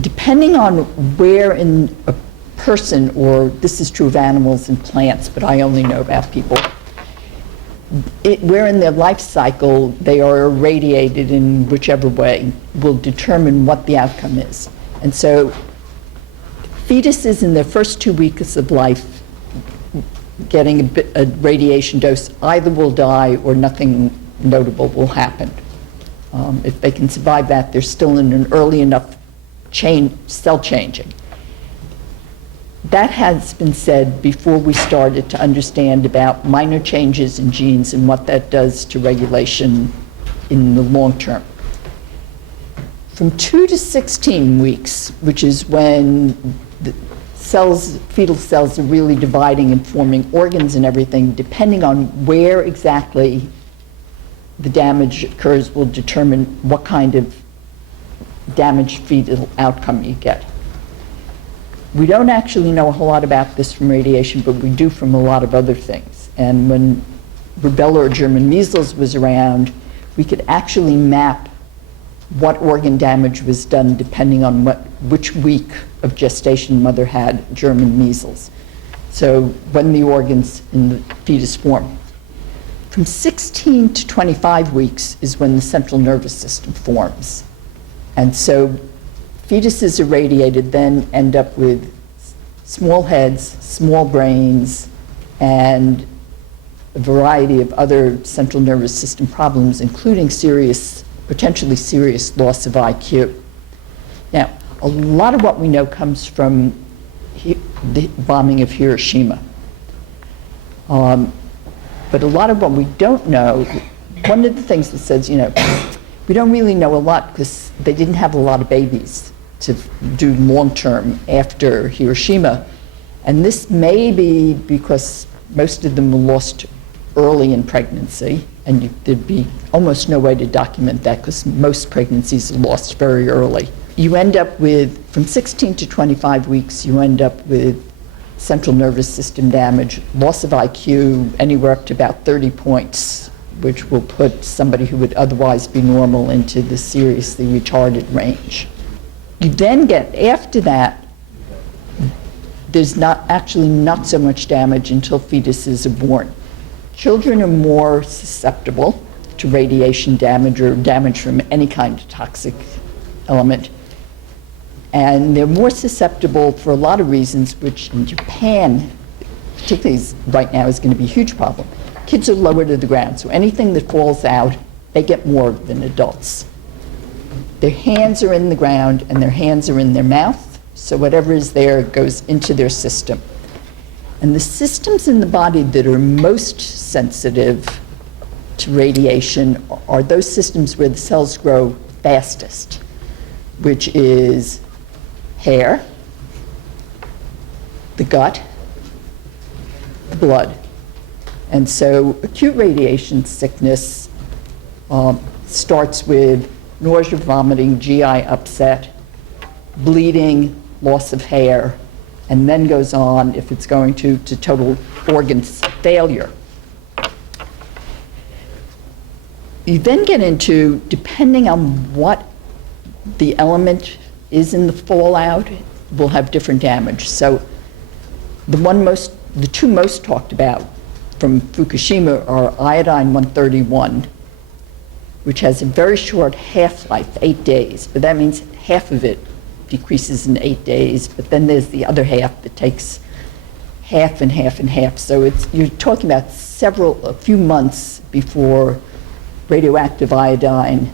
depending on where in a person, or this is true of animals and plants, but I only know about people, where in their life cycle they are irradiated in whichever way will determine what the outcome is. And so fetuses in their first 2 weeks of life getting a radiation dose either will die or nothing notable will happen. If they can survive that, they're still in an early enough cell changing. That has been said before we started to understand about minor changes in genes and what that does to regulation in the long term. From 2 to 16 weeks, which is when the fetal cells are really dividing and forming organs and everything, depending on where exactly the damage occurs will determine what kind of damaged fetal outcome you get. We don't actually know a whole lot about this from radiation, but we do from a lot of other things. And when rubella or German measles was around, we could actually map what organ damage was done depending on which week of gestation mother had German measles. So when the organs in the fetus form. From 16 to 25 weeks is when the central nervous system forms. And so fetuses irradiated then end up with small heads, small brains, and a variety of other central nervous system problems, including potentially serious loss of IQ. Now, a lot of what we know comes from the bombing of Hiroshima. But a lot of what we don't know, one of the things that says, we don't really know a lot because they didn't have a lot of babies to do long-term after Hiroshima. And this may be because most of them were lost early in pregnancy, and there'd be almost no way to document that because most pregnancies are lost very early. You end up with, from 16 to 25 weeks, you end up with central nervous system damage, loss of IQ, anywhere up to about 30 points, which will put somebody who would otherwise be normal into the seriously retarded range. You then get, after that, there's not so much damage until fetuses are born. Children are more susceptible to radiation damage or damage from any kind of toxic element. And they're more susceptible for a lot of reasons, which in Japan, particularly right now, is going to be a huge problem. Kids are lower to the ground, so anything that falls out, they get more than adults. Their hands are in the ground and their hands are in their mouth, so whatever is there goes into their system. And the systems in the body that are most sensitive to radiation are those systems where the cells grow fastest, which is hair, the gut, the blood. And so acute radiation sickness starts with nausea, vomiting, GI upset, bleeding, loss of hair, and then goes on, if it's going to total organ failure. You then get into, depending on what the element is in the fallout, will have different damage. So the two most talked about from Fukushima are iodine-131, which has a very short half-life, 8 days, but that means half of it decreases in 8 days, but then there's the other half that takes half and half and half. So you're talking about a few months before radioactive iodine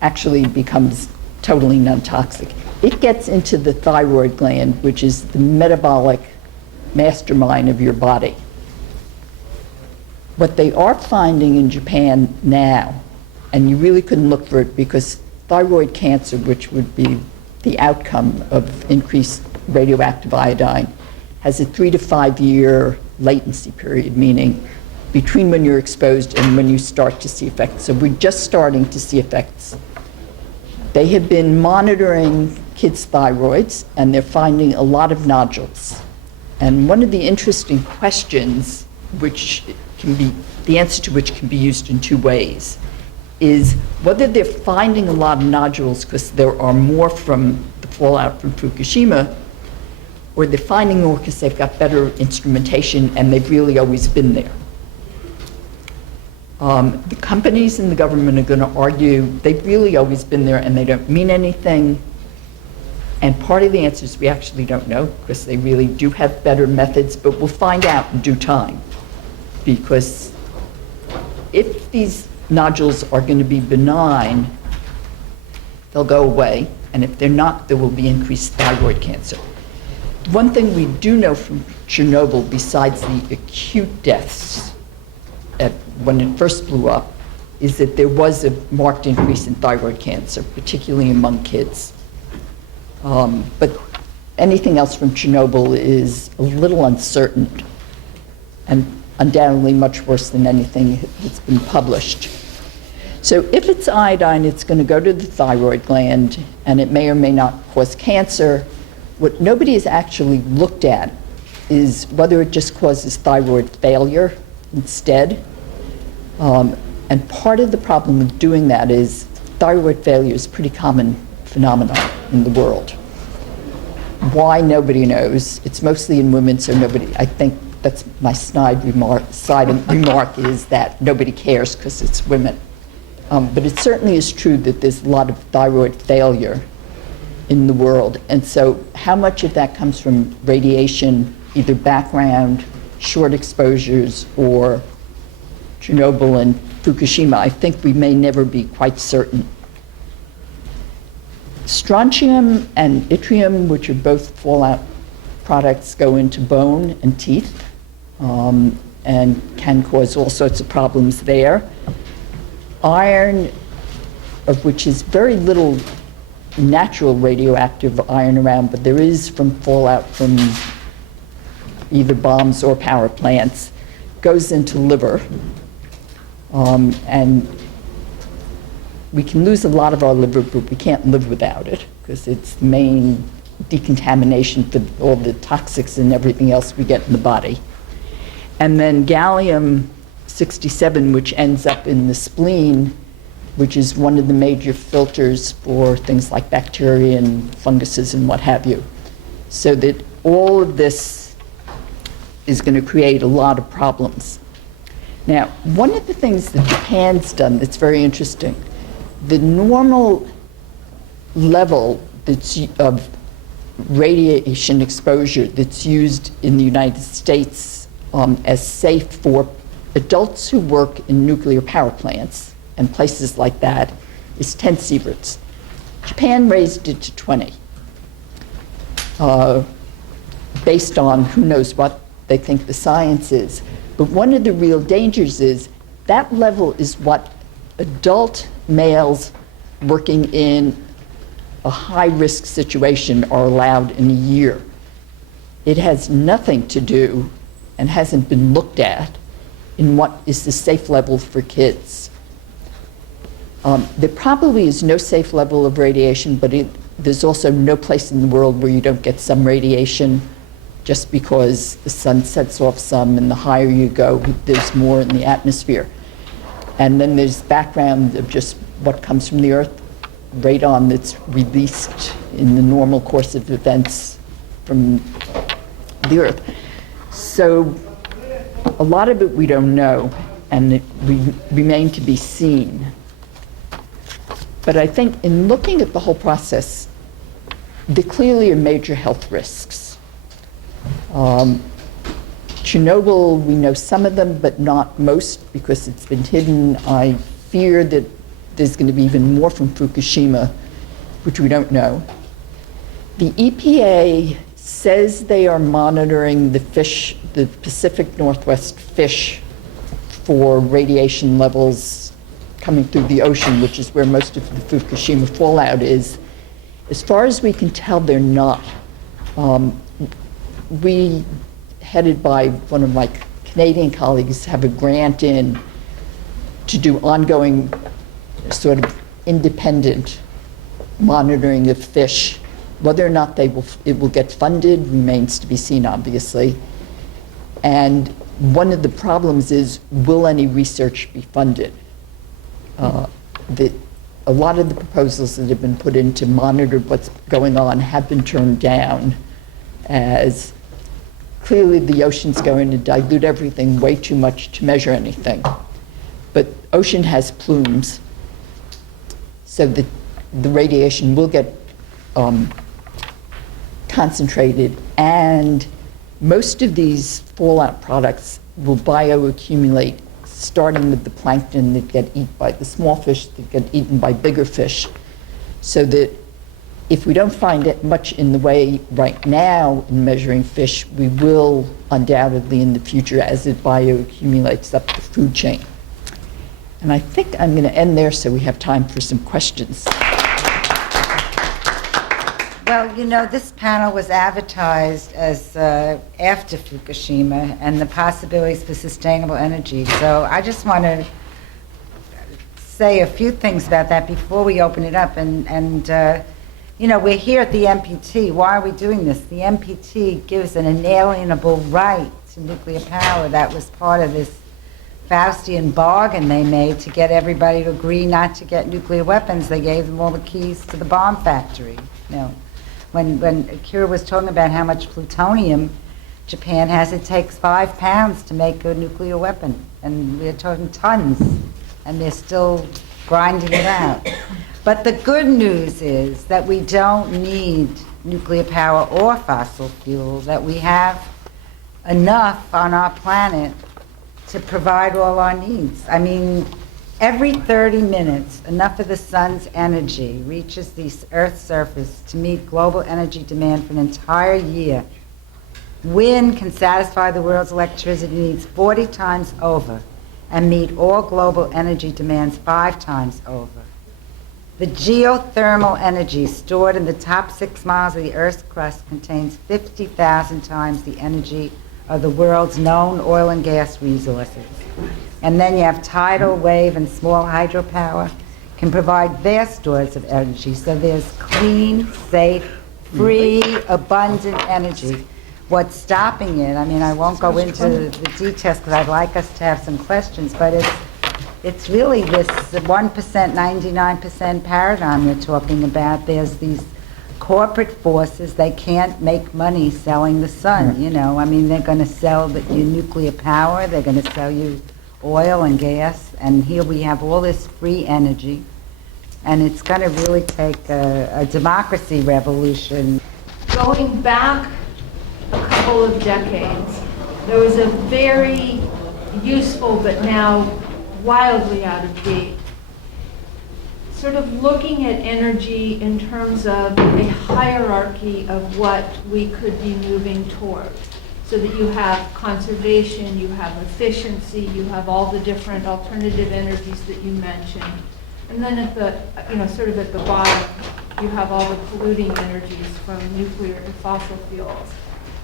actually becomes totally non-toxic. It gets into the thyroid gland, which is the metabolic mastermind of your body. What they are finding in Japan now, and you really couldn't look for it because thyroid cancer, which would be the outcome of increased radioactive iodine, has a 3 to 5 year latency period, meaning between when you're exposed and when you start to see effects. So we're just starting to see effects. They have been monitoring kids' thyroids, and they're finding a lot of nodules. And one of the interesting questions, which can be, the answer to which can be used in 2 ways, is whether they're finding a lot of nodules because there are more from the fallout from Fukushima, or they're finding more because they've got better instrumentation and they've really always been there. The companies and the government are going to argue they've really always been there and they don't mean anything. And part of the answer is we actually don't know, because they really do have better methods, but we'll find out in due time. Because if these nodules are going to be benign, they'll go away, and if they're not, there will be increased thyroid cancer. One thing we do know from Chernobyl, besides the acute deaths when it first blew up, is that there was a marked increase in thyroid cancer, particularly among kids. But anything else from Chernobyl is a little uncertain, and undoubtedly much worse than anything that's been published. So if it's iodine, it's going to go to the thyroid gland, and it may or may not cause cancer. What nobody has actually looked at is whether it just causes thyroid failure instead. And part of the problem with doing that is thyroid failure is a pretty common phenomenon in the world. Why, nobody knows. It's mostly in women, so nobody, I think that's my side remark is that nobody cares because it's women. But it certainly is true that there's a lot of thyroid failure in the world. And so how much of that comes from radiation, either background, short exposures, or Chernobyl and Fukushima, I think we may never be quite certain. Strontium and yttrium, which are both fallout products, go into bone and teeth, and can cause all sorts of problems there. Iron, of which is very little natural radioactive iron around, but there is from fallout from either bombs or power plants, goes into liver. And we can lose a lot of our liver, but we can't live without it, because it's the main decontamination for all the toxics and everything else we get in the body. And then gallium-67, which ends up in the spleen, which is one of the major filters for things like bacteria and funguses and what have you. So that all of this is going to create a lot of problems. Now, one of the things that Japan's done that's very interesting, the normal level of radiation exposure that's used in the United States as safe for adults who work in nuclear power plants and places like that is 10 sieverts. Japan raised it to 20, based on who knows what they think the science is. But one of the real dangers is that level is what adult males working in a high-risk situation are allowed in a year. It has nothing to do, and hasn't been looked at, in what is the safe level for kids. There probably is no safe level of radiation, but there's also no place in the world where you don't get some radiation, just because the sun sets off some, and the higher you go, there's more in the atmosphere. And then there's background of just what comes from the Earth, radon that's released in the normal course of events from the Earth. So a lot of it we don't know, and it remain to be seen. But I think in looking at the whole process, there clearly are major health risks. Chernobyl, we know some of them, but not most, because it's been hidden. I fear that there's going to be even more from Fukushima, which we don't know. The EPA says they are monitoring the fish, the Pacific Northwest fish, for radiation levels coming through the ocean, which is where most of the Fukushima fallout is. As far as we can tell, they're not. We, headed by one of my Canadian colleagues, have a grant in to do ongoing sort of independent monitoring of fish. Whether or not it will get funded remains to be seen, obviously. And one of the problems is, will any research be funded? A lot of the proposals that have been put in to monitor what's going on have been turned down, as clearly the ocean's going to dilute everything way too much to measure anything. but ocean has plumes, so the radiation will get concentrated, and most of these fallout products will bioaccumulate, starting with the plankton that get eaten by the small fish that get eaten by bigger fish, so that if we don't find it much in the way right now in measuring fish, we will undoubtedly in the future as it bioaccumulates up the food chain. And I think I'm going to end there so we have time for some questions. Well, you know, this panel was advertised as after Fukushima and the possibilities for sustainable energy. So I just want to say a few things about that before we open it up. And you know, we're here at the NPT. Why are we doing this? The NPT gives an inalienable right to nuclear power. That was part of this Faustian bargain they made to get everybody to agree not to get nuclear weapons. They gave them all the keys to the bomb factory. You know, when Akira was talking about how much plutonium Japan has, it takes 5 pounds to make a nuclear weapon. And we're talking tons, and they're still grinding it out. But the good news is that we don't need nuclear power or fossil fuel, that we have enough on our planet to provide all our needs. I mean, every 30 minutes, enough of the sun's energy reaches the Earth's surface to meet global energy demand for an entire year. Wind can satisfy the world's electricity needs 40 times over and meet all global energy demands 5 times over. The geothermal energy stored in the top 6 miles of the Earth's crust contains 50,000 times the energy of the world's known oil and gas resources. And then you have tidal, wave, and small hydropower can provide vast stores of energy. So there's clean, safe, free, abundant energy. What's stopping it? I mean, I won't go into the details because I'd like us to have some questions, but it's really this 1%, 99% paradigm we're talking about. There's these corporate forces, they can't make money selling the sun, you know. I mean, they're going to sell you nuclear power, they're going to sell you oil and gas, and here we have all this free energy, and it's going to really take a democracy revolution. Going back a couple of decades, there was a very useful but now wildly out of date sort of looking at energy in terms of a hierarchy of what we could be moving toward. So that you have conservation, you have efficiency, you have all the different alternative energies that you mentioned. And then at the, sort of at the bottom, you have all the polluting energies from nuclear to fossil fuels.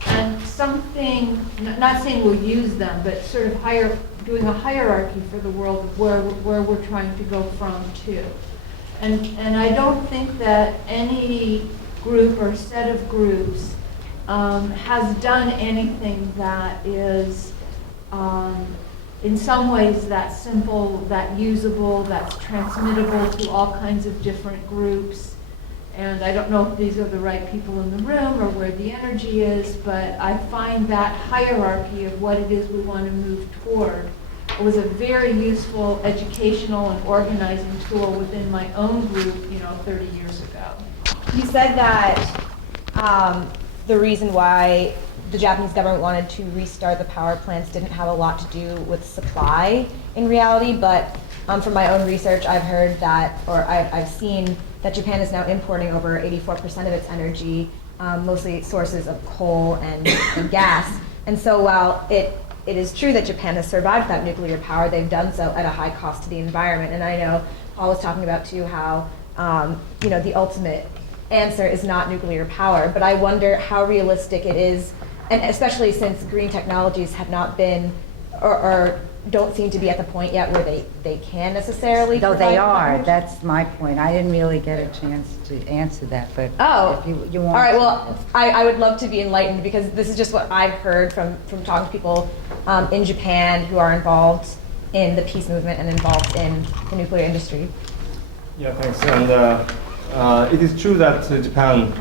And something, not saying we'll use them, but sort of doing a hierarchy for the world of where we're trying to go from to. And I don't think that any group or set of groups has done anything that is in some ways that simple, that usable, that's transmittable to all kinds of different groups. And I don't know if these are the right people in the room or where the energy is, but I find that hierarchy of what it is we want to move toward was a very useful educational and organizing tool within my own group, 30 years ago. You said that the reason why the Japanese government wanted to restart the power plants didn't have a lot to do with supply in reality, but from my own research, I've heard that, or I've seen that Japan is now importing over 84% of its energy, mostly sources of coal and gas. And so while it is true that Japan has survived without nuclear power, they've done so at a high cost to the environment. And I know Paul was talking about too how the ultimate answer is not nuclear power, but I wonder how realistic it is, and especially since green technologies have not been or don't seem to be at the point yet where they can necessarily Though they provide are, coverage. That's my point. I didn't really get a chance to answer that, but if you want. All right, well, I would love to be enlightened because this is just what I've heard from talking to people in Japan who are involved in the peace movement and involved in the nuclear industry. Yeah, thanks. And it is true that Japan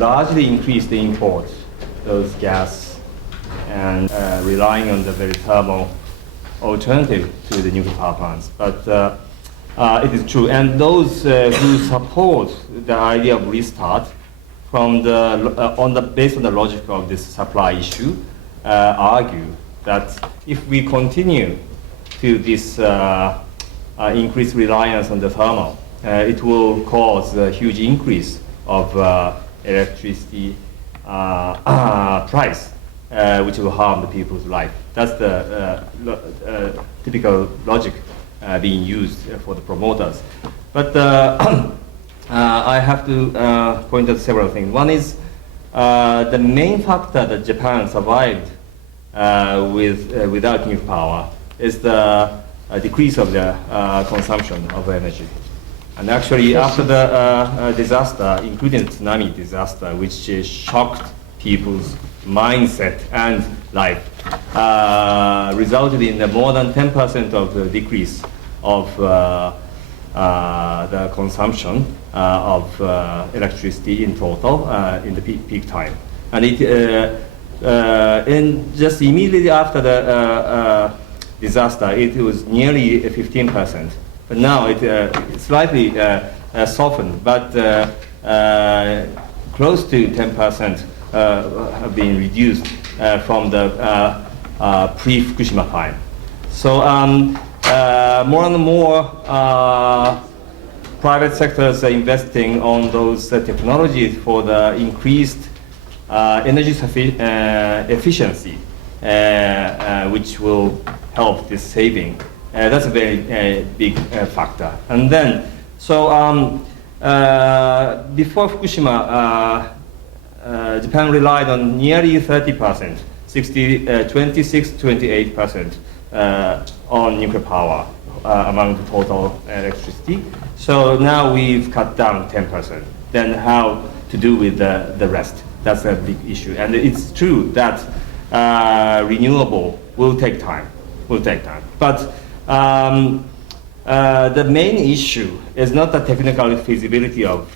largely increased the imports, those gas, and relying on the very thermal alternative to the nuclear power plants. But it is true. And those who support the idea of restart from based on the logic of this supply issue, argue that if we continue to this increased reliance on the thermal, it will cause a huge increase of electricity price, which will harm the people's life. That's the typical logic being used for the promoters. But I have to point out several things. One is the main factor that Japan survived without nuclear power is the decrease of the consumption of energy. And actually, after the disaster, including the tsunami disaster, which shocked people's mindset and life, resulted in more than 10% of the decrease of the consumption of electricity in total in the peak time. And just immediately after the disaster, it was nearly 15%. But now it slightly softened, but close to 10% have been reduced from the pre-Fukushima time. So more and more private sectors are investing on those technologies for the increased energy efficiency, which will help this saving. That's a very big factor. And then, so before Fukushima, Japan relied on nearly 30%, 26-28% on nuclear power among the total electricity. So now we've cut down 10%. Then how to do with the rest? That's a big issue. And it's true that renewable will take time. But the main issue is not the technical feasibility of,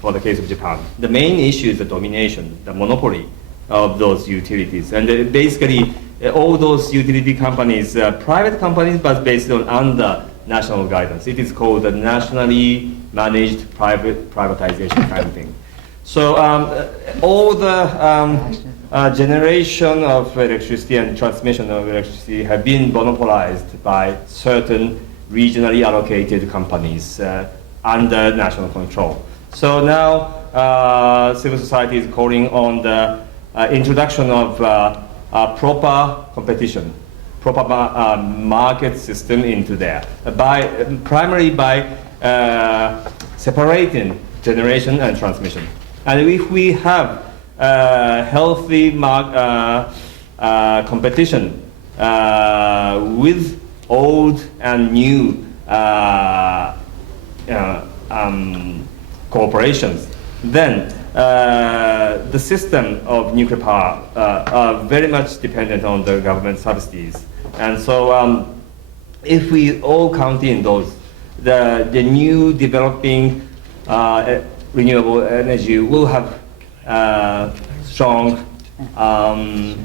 for the case of Japan. The main issue is the domination, the monopoly of those utilities. And basically, all those utility companies, private companies, but based on under national guidance. It is called the nationally managed privatization kind of thing. So all the generation of electricity and transmission of electricity have been monopolized by certain regionally allocated companies under national control. So now civil society is calling on the introduction of proper competition, proper market system into there, primarily by separating generation and transmission. And if we have healthy competition with old and new corporations, then the system of nuclear power are very much dependent on the government subsidies. And so if we all count in those, the new developing renewable energy will have strong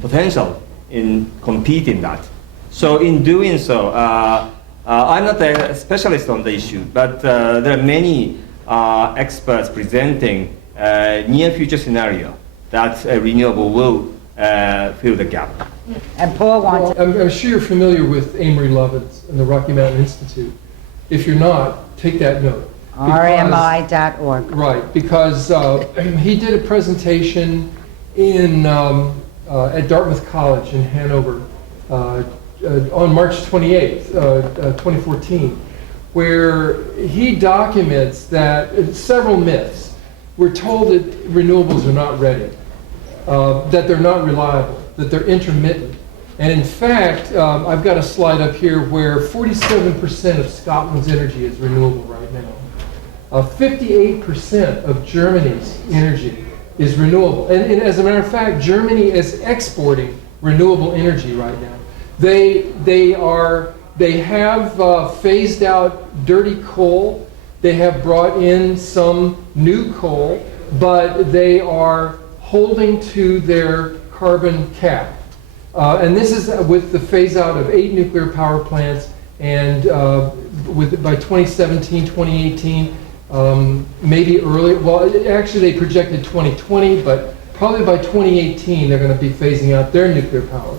potential in competing that. So in doing so, I'm not a specialist on the issue, but there are many experts presenting near future scenario that renewable will fill the gap. And Paul wants. I'm sure you're familiar with Amory Lovins and the Rocky Mountain Institute. If you're not, take that note. RMI.org. Right, because he did a presentation at Dartmouth College in Hanover on March 28th, 2014, where he documents that several myths. We're told that renewables are not ready, that they're not reliable, that they're intermittent. And in fact, I've got a slide up here where 47% of Scotland's energy is renewable right now. 58% of Germany's energy is renewable. And as a matter of fact, Germany is exporting renewable energy right now. They have phased out dirty coal. They have brought in some new coal, but they are holding to their carbon cap. And this is with the phase out of 8 nuclear power plants, and by 2017, 2018, maybe earlier. Well, actually they projected 2020, but probably by 2018 they're going to be phasing out their nuclear power.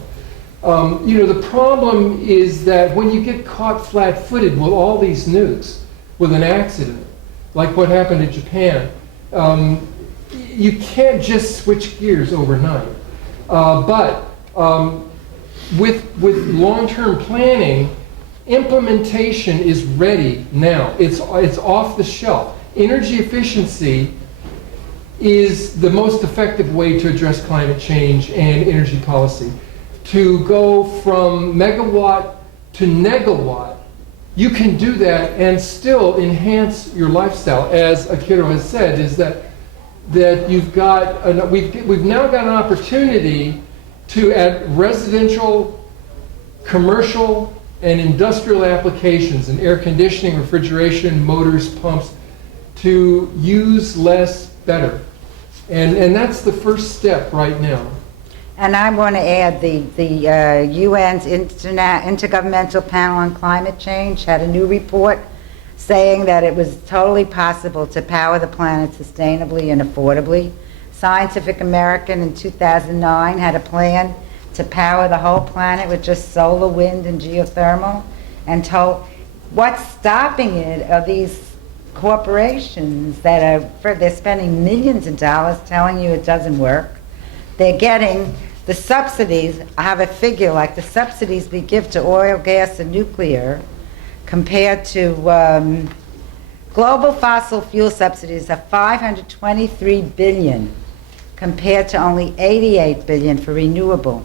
The problem is that when you get caught flat-footed with all these nukes, with an accident, like what happened in Japan, you can't just switch gears overnight. But with long-term planning, implementation is ready now. It's off the shelf. Energy efficiency is the most effective way to address climate change and energy policy. To go from megawatt to negawatt, you can do that and still enhance your lifestyle. As Akira has said, is that you've got we've now got an opportunity to add residential, commercial, and industrial applications in air conditioning, refrigeration, motors, pumps, to use less better. And that's the first step right now. And I want to add the UN's Intergovernmental Panel on Climate Change had a new report saying that it was totally possible to power the planet sustainably and affordably. Scientific American in 2009 had a plan to power the whole planet with just solar, wind, and geothermal, and told what's stopping it are these corporations that they're spending millions of dollars telling you it doesn't work. They're getting the subsidies. I have a figure like the subsidies we give to oil, gas, and nuclear compared to global fossil fuel subsidies are $523 billion compared to only $88 billion for renewable.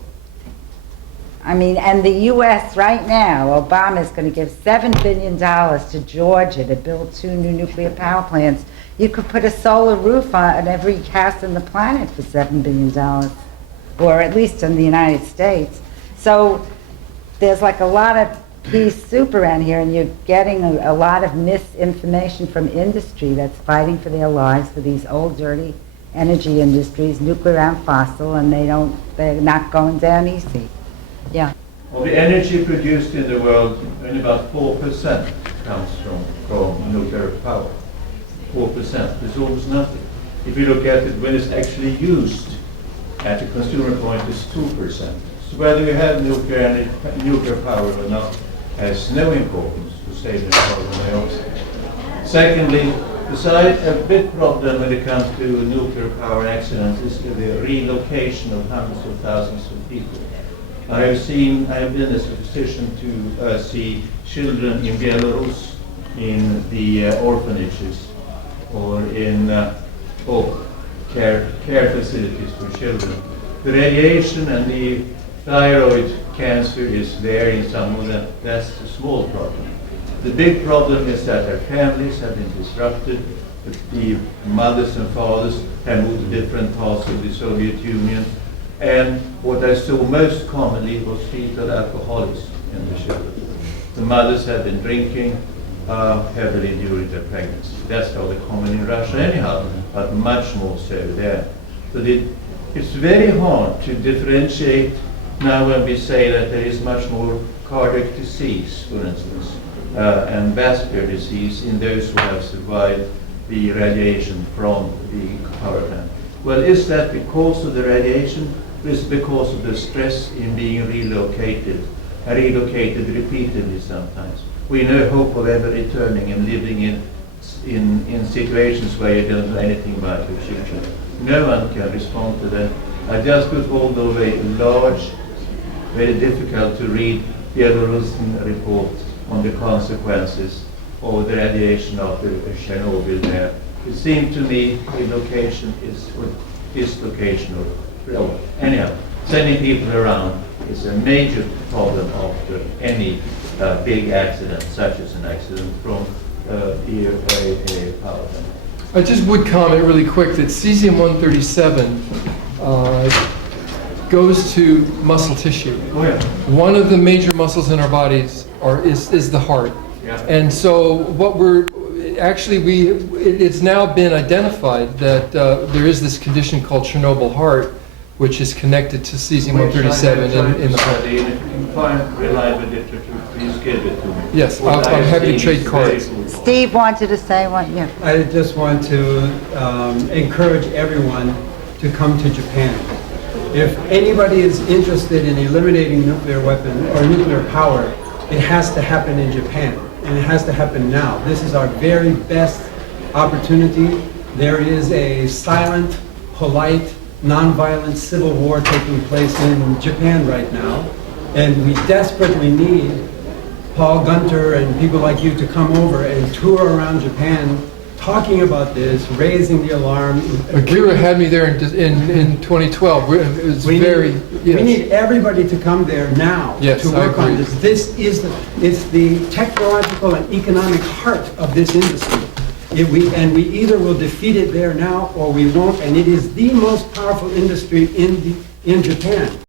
I mean, and the U.S. right now, Obama is going to give $7 billion to Georgia to build 2 new nuclear power plants. You could put a solar roof on every house on the planet for $7 billion, or at least in the United States. So there's like a lot of pea soup around here, and you're getting a lot of misinformation from industry that's fighting for their lives for these old, dirty energy industries, nuclear and fossil, and they're not going down easy. Yeah. Of the energy produced in the world, only about 4% comes from nuclear power. 4%. It's almost nothing. If you look at it when it's actually used at the consumer point, it's 2%. So whether we have nuclear power or not has no importance to saving carbon dioxide. Secondly, besides a big problem when it comes to nuclear power accidents is the relocation of hundreds of thousands of people. I have been as a physician to see children in Belarus in the orphanages or in care facilities for children. The radiation and the thyroid cancer is there in some of them. That's a small problem. The big problem is that their families have been disrupted. The mothers and fathers have moved to different parts of the Soviet Union. And what I saw most commonly was fetal alcoholism in the children. The mothers have been drinking heavily during their pregnancy. That's rather common in Russia anyhow, but much more so there. So it's very hard to differentiate now when we say that there is much more cardiac disease, for instance, and vascular disease in those who have survived the radiation from the power plant. Well, is that because of the radiation? Or is it because of the stress in being relocated repeatedly sometimes? We no hope of ever returning and living in situations where you don't know anything about the future. No one can respond to that. I just got hold of a large, very difficult to read Belarusian report on the consequences of the radiation after Chernobyl there. It seemed to me relocation is, or dislocation, or anyhow, sending people around is a major problem after any big accident, such as an accident from a power plant. I just would comment really quick that cesium-137 goes to muscle tissue. Oh yeah. One of the major muscles in our bodies is the heart. Yeah. And so what it's now been identified that there is this condition called Chernobyl heart, which is connected to cesium-137 in the plant. study, and if you can find reliable literature, please give it to me. Yes, What I'm I happy to think trade is cards. very good. Steve wanted to say one, yeah. I just want to encourage everyone to come to Japan. If anybody is interested in eliminating nuclear weapon or nuclear power, it has to happen in Japan, and it has to happen now. This is our very best opportunity. There is a silent, polite, nonviolent civil war taking place in Japan right now, and we desperately need Paul, Gunther, and people like you to come over and tour around Japan talking about this, raising the alarm. Akira had me there in 2012. It was We very, we need everybody to come there now Yes, to I work on agree. this. It's the technological and economic heart of this industry. We either will defeat it there now or we won't, and it is the most powerful industry in Japan.